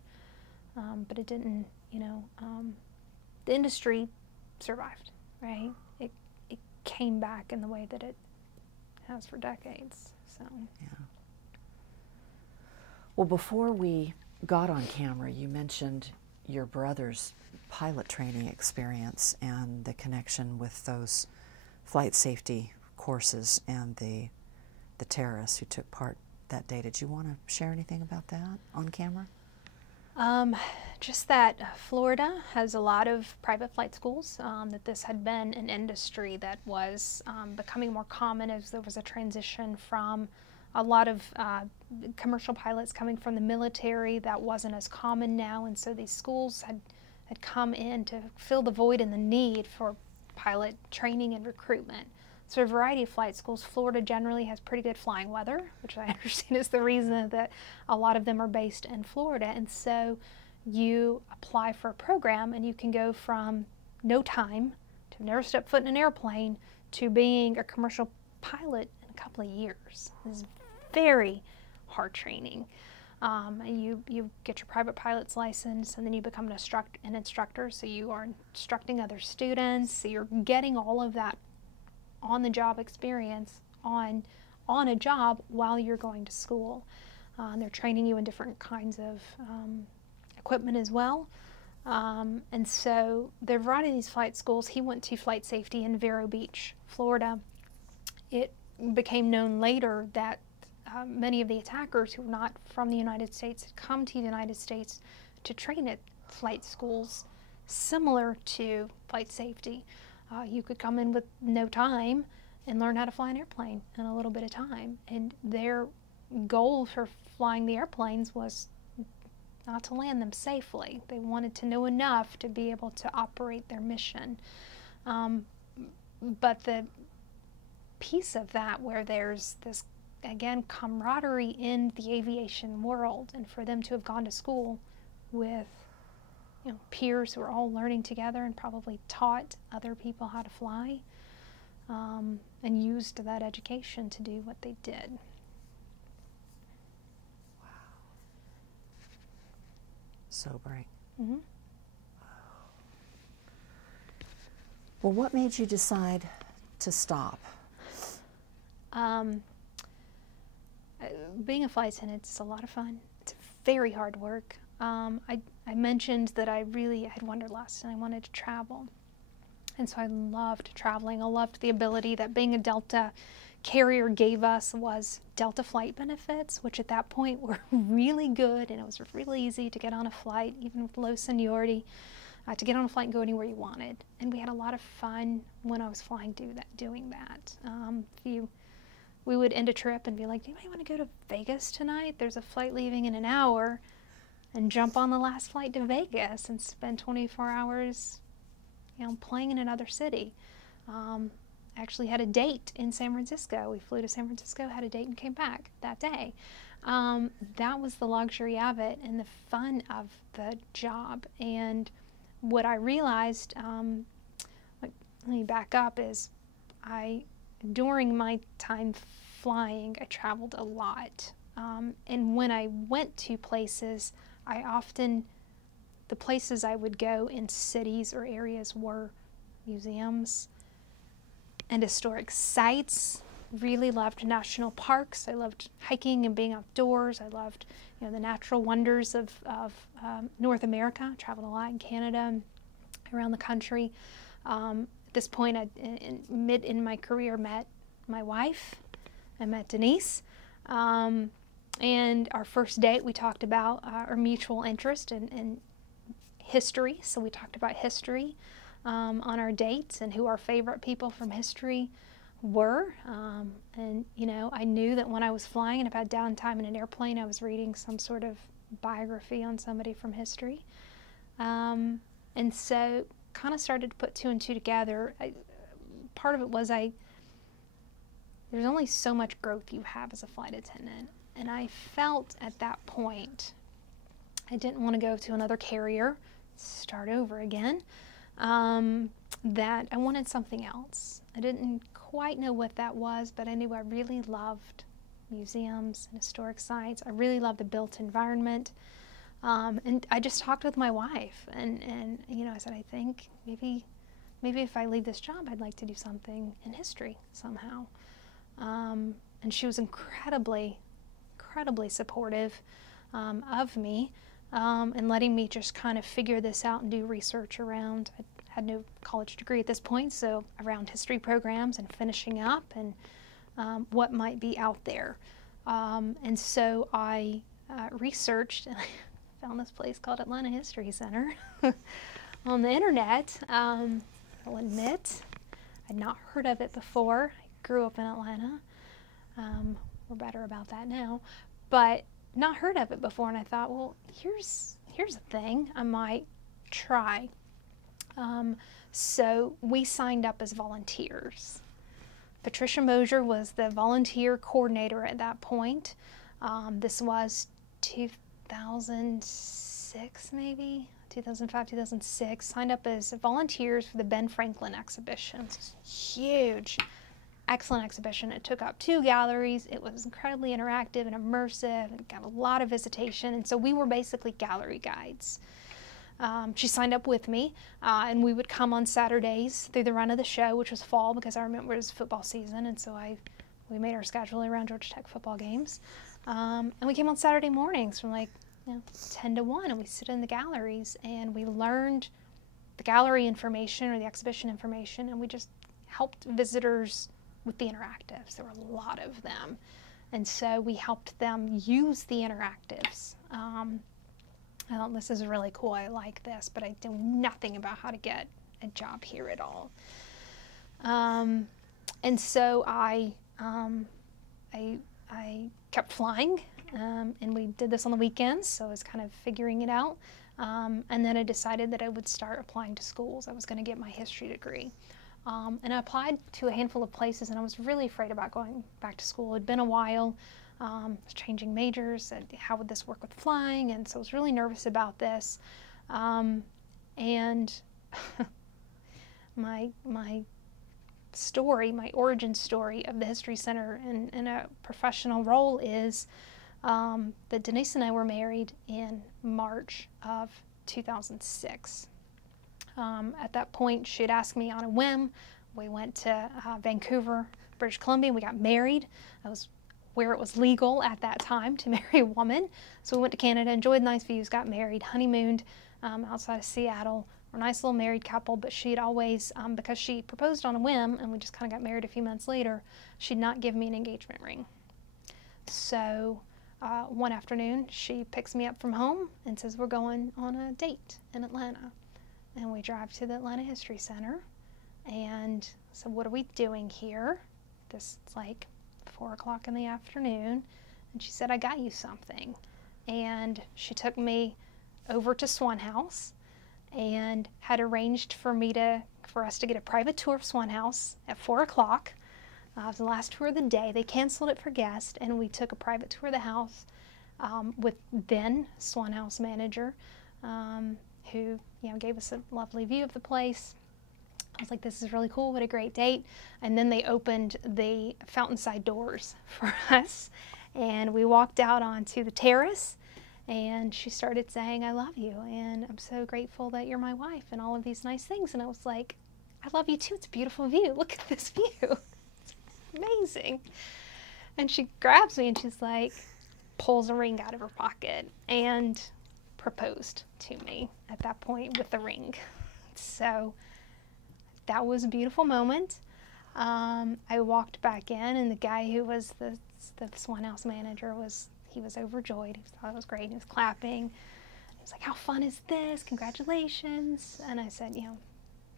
But it didn't, you know, the industry survived, right? It came back in the way that it has for decades, so. Yeah. Well, before we got on camera, you mentioned your brother's pilot training experience and the connection with those flight safety courses and the terrorists who took part that day. Did you want to share anything about that on camera? Just that Florida has a lot of private flight schools, that this had been an industry that was becoming more common as there was a transition from a lot of commercial pilots coming from the military. That wasn't as common now, and so these schools had come in to fill the void and the need for pilot training and recruitment. So a variety of flight schools. Florida generally has pretty good flying weather, which I understand is the reason that a lot of them are based in Florida. And so you apply for a program and you can go from no time to never step foot in an airplane to being a commercial pilot in a couple of years. This is very hard training. And you get your private pilot's license, and then you become an instructor. So you are instructing other students. So you're getting all of that on-the-job experience on a job while you're going to school. And they're training you in different kinds of equipment as well. And so there are a variety of these flight schools. He went to flight safety in Vero Beach, Florida. It became known later that many of the attackers who were not from the United States had come to the United States to train at flight schools similar to flight safety. You could come in with no time and learn how to fly an airplane in a little bit of time. And their goal for flying the airplanes was not to land them safely. They wanted to know enough to be able to operate their mission. But the piece of that where there's this, again, camaraderie in the aviation world, and for them to have gone to school with, you know, peers who are all learning together and probably taught other people how to fly, and used that education to do what they did. Wow. Sobering. Mm-hmm. Well, what made you decide to stop? Being a flight attendant is a lot of fun. It's very hard work. I mentioned that I had wanderlust and I wanted to travel. And so I loved traveling. I loved the ability that being a Delta carrier gave us was Delta flight benefits, which at that point were really good, and it was really easy to get on a flight, even with low seniority, to get on a flight and go anywhere you wanted. And we had a lot of fun when I was flying doing that. We would end a trip and be like, do anybody want to go to Vegas tonight? There's a flight leaving in an hour, and jump on the last flight to Vegas and spend 24 hours, you know, playing in another city. Actually had a date in San Francisco. We flew to San Francisco, had a date, and came back that day. That was the luxury of it and the fun of the job. And what I realized, let me back up, is during my time flying, I traveled a lot. And when I went to places, the places I would go in cities or areas were museums and historic sites. Really loved national parks. I loved hiking and being outdoors. I loved, you know, the natural wonders of North America. I traveled a lot in Canada and around the country. At this point, in my career, met my wife. I met Denise. And our first date, we talked about our mutual interest in history. So we talked about history on our dates and who our favorite people from history were. And, you know, I knew that when I was flying and if I had downtime in an airplane, I was reading some sort of biography on somebody from history. And so kind of started to put two and two together. Part of it was there's only so much growth you have as a flight attendant. And I felt at that point, I didn't want to go to another carrier, start over again, that I wanted something else. I didn't quite know what that was, but I knew I really loved museums and historic sites. I really loved the built environment. And I just talked with my wife and you know, I said, I think maybe if I leave this job, I'd like to do something in history somehow. And she was incredibly supportive of me and letting me just kind of figure this out and do research around. I had no college degree at this point, so around history programs and finishing up and what might be out there. And so I researched and I found this place called Atlanta History Center on the internet. I'll admit, I'd not heard of it before. I grew up in Atlanta. We're better about that now, but not heard of it before. And I thought, well, here's a thing I might try. So we signed up as volunteers. Patricia Mosier was the volunteer coordinator at that point. This was 2006, maybe 2005, 2006. Signed up as volunteers for the Ben Franklin exhibition. It's huge, excellent exhibition. It took up 2 galleries. It was incredibly interactive and immersive and got a lot of visitation. And so we were basically gallery guides. She signed up with me, and we would come on Saturdays through the run of the show, which was fall because I remember it was football season, and so we made our schedule around Georgia Tech football games. And we came on Saturday mornings from like 10 to 1, and we sit in the galleries, and we learned the gallery information or the exhibition information, and we just helped visitors with the interactives. There were a lot of them, and so we helped them use the interactives. I thought, this is really cool, I like this, but I knew nothing about how to get a job here at all. And so I kept flying, and we did this on the weekends, so I was kind of figuring it out. And then I decided that I would start applying to schools. I was going to get my history degree. And I applied to a handful of places, and I was really afraid about going back to school. It had been a while. I was changing majors, and how would this work with flying? And so I was really nervous about this. And my story, my origin story of the History Center in a professional role is that Denise and I were married in March of 2006. At that point, she had asked me on a whim. We went to Vancouver, British Columbia, and we got married. I was where it was legal at that time to marry a woman. So we went to Canada, enjoyed nice views, got married, honeymooned outside of Seattle. We're a nice little married couple, but she'd always, because she proposed on a whim and we just kind of got married a few months later, she'd not give me an engagement ring. So one afternoon, she picks me up from home and says, we're going on a date in Atlanta. And we drive to the Atlanta History Center. And so what are we doing here? This is like 4 o'clock in the afternoon, and she said, I got you something. And she took me over to Swan House and had arranged for us to get a private tour of Swan House at 4 o'clock. It was the last tour of the day. They canceled it for guests, and we took a private tour of the house with then Swan House manager, who gave us a lovely view of the place. I was like, this is really cool, what a great date. And then they opened the fountainside doors for us, and we walked out onto the terrace, and she started saying, I love you, and I'm so grateful that you're my wife, and all of these nice things. And I was like, I love you too, it's a beautiful view, look at this view, it's amazing. And she grabs me and she's like, pulls a ring out of her pocket and proposed to me at that point with the ring. So that was a beautiful moment. I walked back in, and the guy who was the Swan House manager he was overjoyed. He thought it was great. He was clapping. He was like, how fun is this? Congratulations. And I said,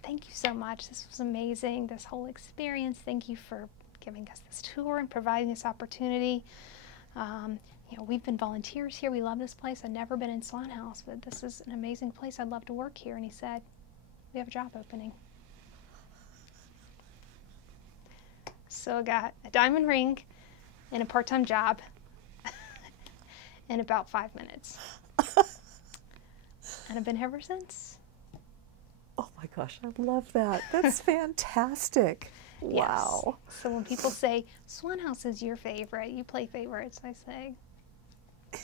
thank you so much. This was amazing, this whole experience. Thank you for giving us this tour and providing this opportunity. You know, we've been volunteers here. We love this place. I've never been in Swan House, but this is an amazing place. I'd love to work here. And he said, we have a job opening. So I got a diamond ring and a part-time job in about 5 minutes. And I've been here ever since. Oh my gosh, I love that. That's fantastic. Wow. Yes. So when people say, Swan House is your favorite, you play favorites, I say,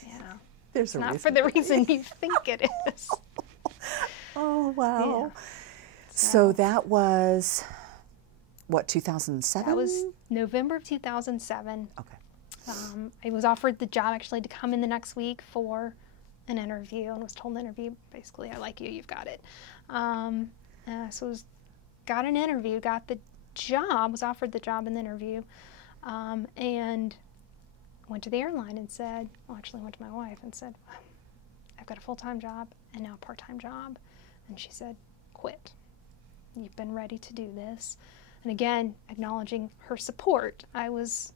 yeah. There's a not reason. for the reason you think it is. Oh, wow. Yeah. So that was, what, 2007? That was November of 2007. Okay. I was offered the job actually to come in the next week for an interview, and was told in the interview, basically, I like you, you've got it. So got an interview, got the job, was offered the job in the interview, and went to the airline and said, well, actually went to my wife and said, I've got a full-time job and now a part-time job. And she said, quit. You've been ready to do this. And again, acknowledging her support, I was,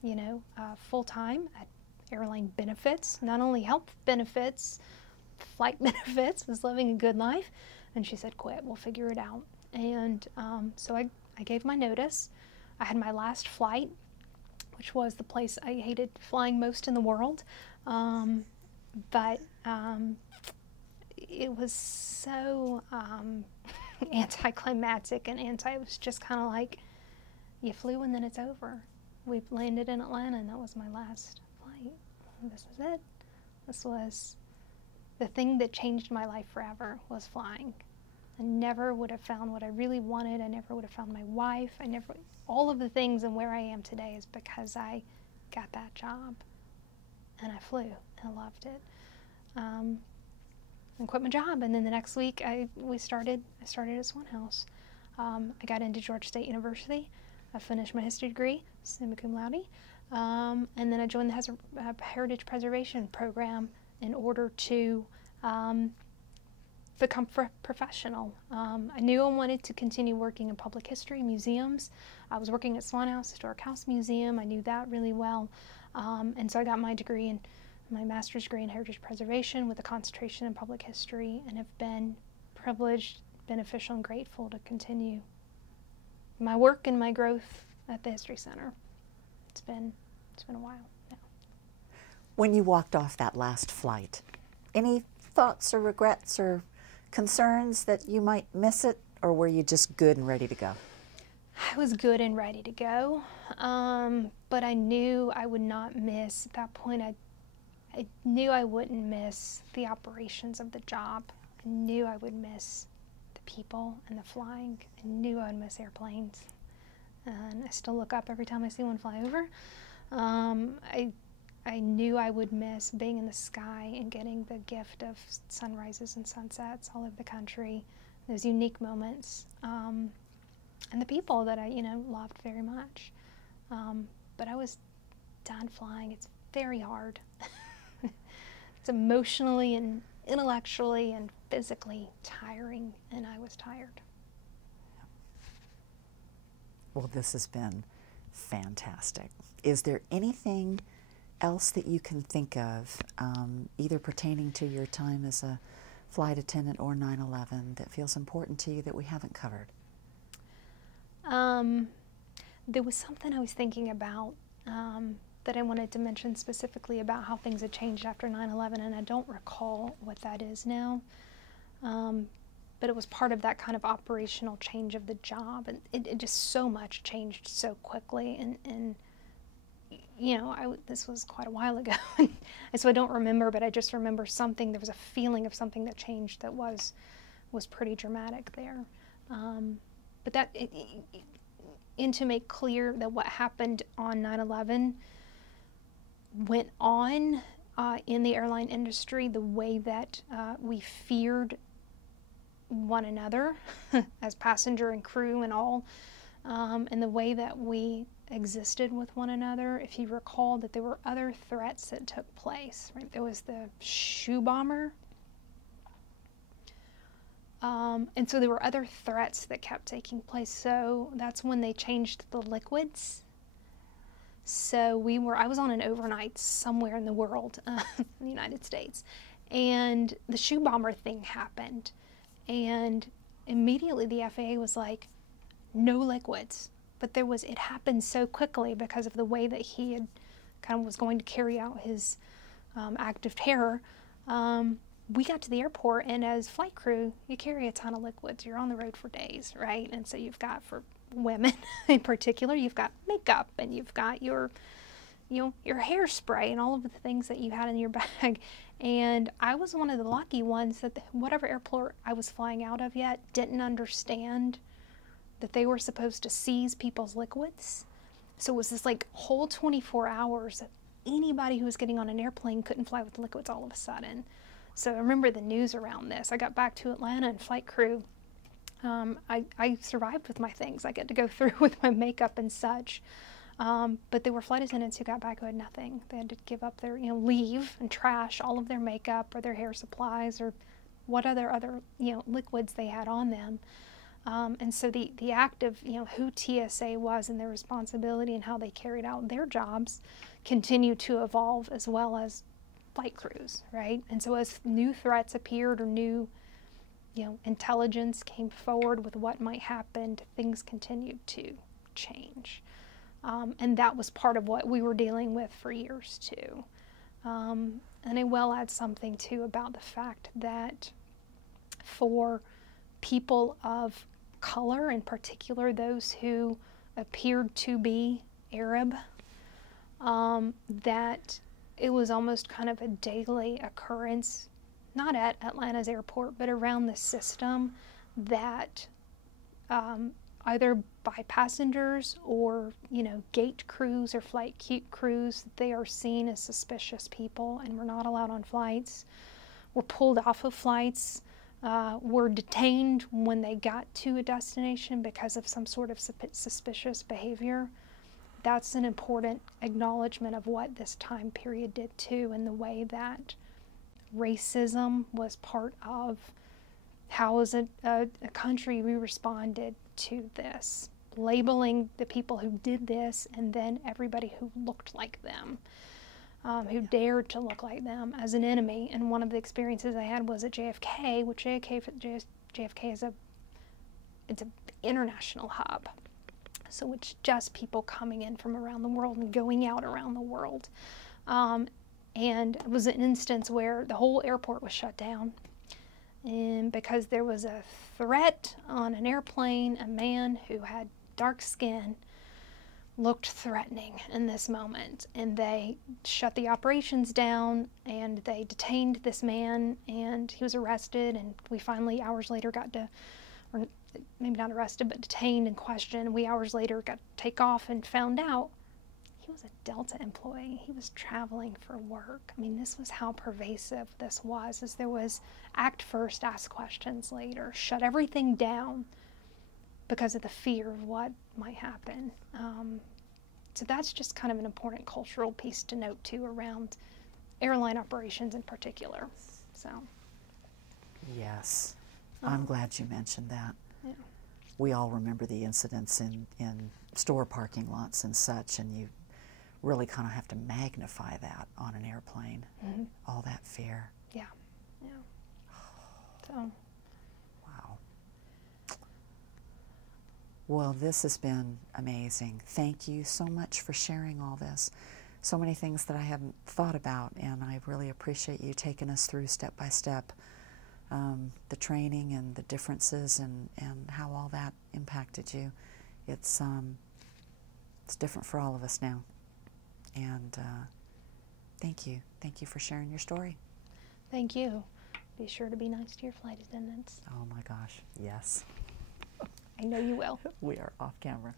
you know, full-time at airline benefits, not only health benefits, flight benefits, was living a good life. And she said, quit, we'll figure it out. And so I gave my notice. I had my last flight, which was the place I hated flying most in the world. But it was so anticlimactic and it was just kind of like, you flew and then it's over. We landed in Atlanta and that was my last flight. And this was it. This was the thing that changed my life forever, was flying. I never would have found what I really wanted. I never would have found my wife. All of the things and where I am today is because I got that job and I flew and I loved it. And quit my job, and then the next week I started at Swan House. I got into Georgia State University. I finished my history degree, summa cum laude, and then I joined the Heritage Preservation Program in order to become professional. I knew I wanted to continue working in public history, museums. I was working at Swan House Historic House Museum. I knew that really well, and so I got my degree in my master's degree in heritage preservation with a concentration in public history, and have been privileged, beneficial, and grateful to continue my work and my growth at the History Center. It's been a while now. When you walked off that last flight, any thoughts or regrets or concerns that you might miss it, or were you just good and ready to go? I was good and ready to go, but I knew I would not miss, at that point I knew I wouldn't miss the operations of the job. I knew I would miss the people and the flying. I knew I would miss airplanes. And I still look up every time I see one fly over. I knew I would miss being in the sky and getting the gift of sunrises and sunsets all over the country, those unique moments, and the people that I, loved very much. But I was done flying. It's very hard. It's emotionally and intellectually and physically tiring, and I was tired. Well, this has been fantastic. Is there anything else that you can think of, either pertaining to your time as a flight attendant or 9/11, that feels important to you that we haven't covered? There was something I was thinking about that I wanted to mention specifically about how things had changed after 9/11, and I don't recall what that is now. But it was part of that kind of operational change of the job, and it just so much changed so quickly, and this was quite a while ago, and so I don't remember, but I just remember something. There was a feeling of something that changed that was pretty dramatic there. But that, and to make clear that what happened on 9/11 went on in the airline industry, the way that we feared one another as passenger and crew and all, and the way that we existed with one another. If you recall that there were other threats that took place, right? There was the shoe bomber. And so there were other threats that kept taking place. So that's when they changed the liquids. So I was on an overnight somewhere in the world, in the United States, and the shoe bomber thing happened. And immediately the FAA was like, no liquids. But it happened so quickly because of the way that he had kind of was going to carry out his act of terror. We got to the airport, and as flight crew, you carry a ton of liquids. You're on the road for days, right? And so you've got, for women in particular, you've got makeup, and you've got your hairspray and all of the things that you had in your bag. And I was one of the lucky ones that whatever airport I was flying out of yet didn't understand that they were supposed to seize people's liquids. So it was this like whole 24 hours that anybody who was getting on an airplane couldn't fly with liquids all of a sudden. So I remember the news around this. I got back to Atlanta, and flight crew, I survived with my things. I get to go through with my makeup and such. But there were flight attendants who got back who had nothing. They had to give up their, leave and trash all of their makeup or their hair supplies or what other liquids they had on them. And so the act of, who TSA was and their responsibility and how they carried out their jobs continued to evolve, as well as flight crews, right? And so as new threats appeared or new, intelligence came forward with what might happen, things continued to change. And that was part of what we were dealing with for years too. And I will add something too about the fact that for people of color, in particular those who appeared to be Arab, that it was almost kind of a daily occurrence, not at Atlanta's airport, but around the system, that either by passengers or, gate crews or flight crews, they are seen as suspicious people and were not allowed on flights, were pulled off of flights, were detained when they got to a destination because of some sort of suspicious behavior. That's an important acknowledgement of what this time period did too, and the way that racism was part of how as a country we responded to this, labeling the people who did this and then everybody who looked like them, who dared to look like them, as an enemy. And one of the experiences I had was at JFK, which JFK is it's an international hub. So it's just people coming in from around the world and going out around the world. And it was an instance where the whole airport was shut down. And because there was a threat on an airplane, a man who had dark skin looked threatening in this moment. And they shut the operations down, and they detained this man, and he was arrested. And we finally, hours later, got to, or maybe not arrested, but detained and questioned. We hours later got to take off and found out he was a Delta employee. He was traveling for work. I mean, this was how pervasive this was, as there was act first, ask questions later, shut everything down because of the fear of what might happen. So that's just kind of an important cultural piece to note too around airline operations in particular. So. Yes, I'm glad you mentioned that. Yeah. We all remember the incidents in store parking lots and such, and you really kind of have to magnify that on an airplane, all that fear. Yeah, yeah. So. Wow. Well, this has been amazing. Thank you so much for sharing all this. So many things that I hadn't thought about, and I really appreciate you taking us through step by step the training and the differences and how all that impacted you. It's different for all of us now. And thank you. Thank you for sharing your story. Thank you. Be sure to be nice to your flight attendants. Oh my gosh, yes. I know you will. We are off camera.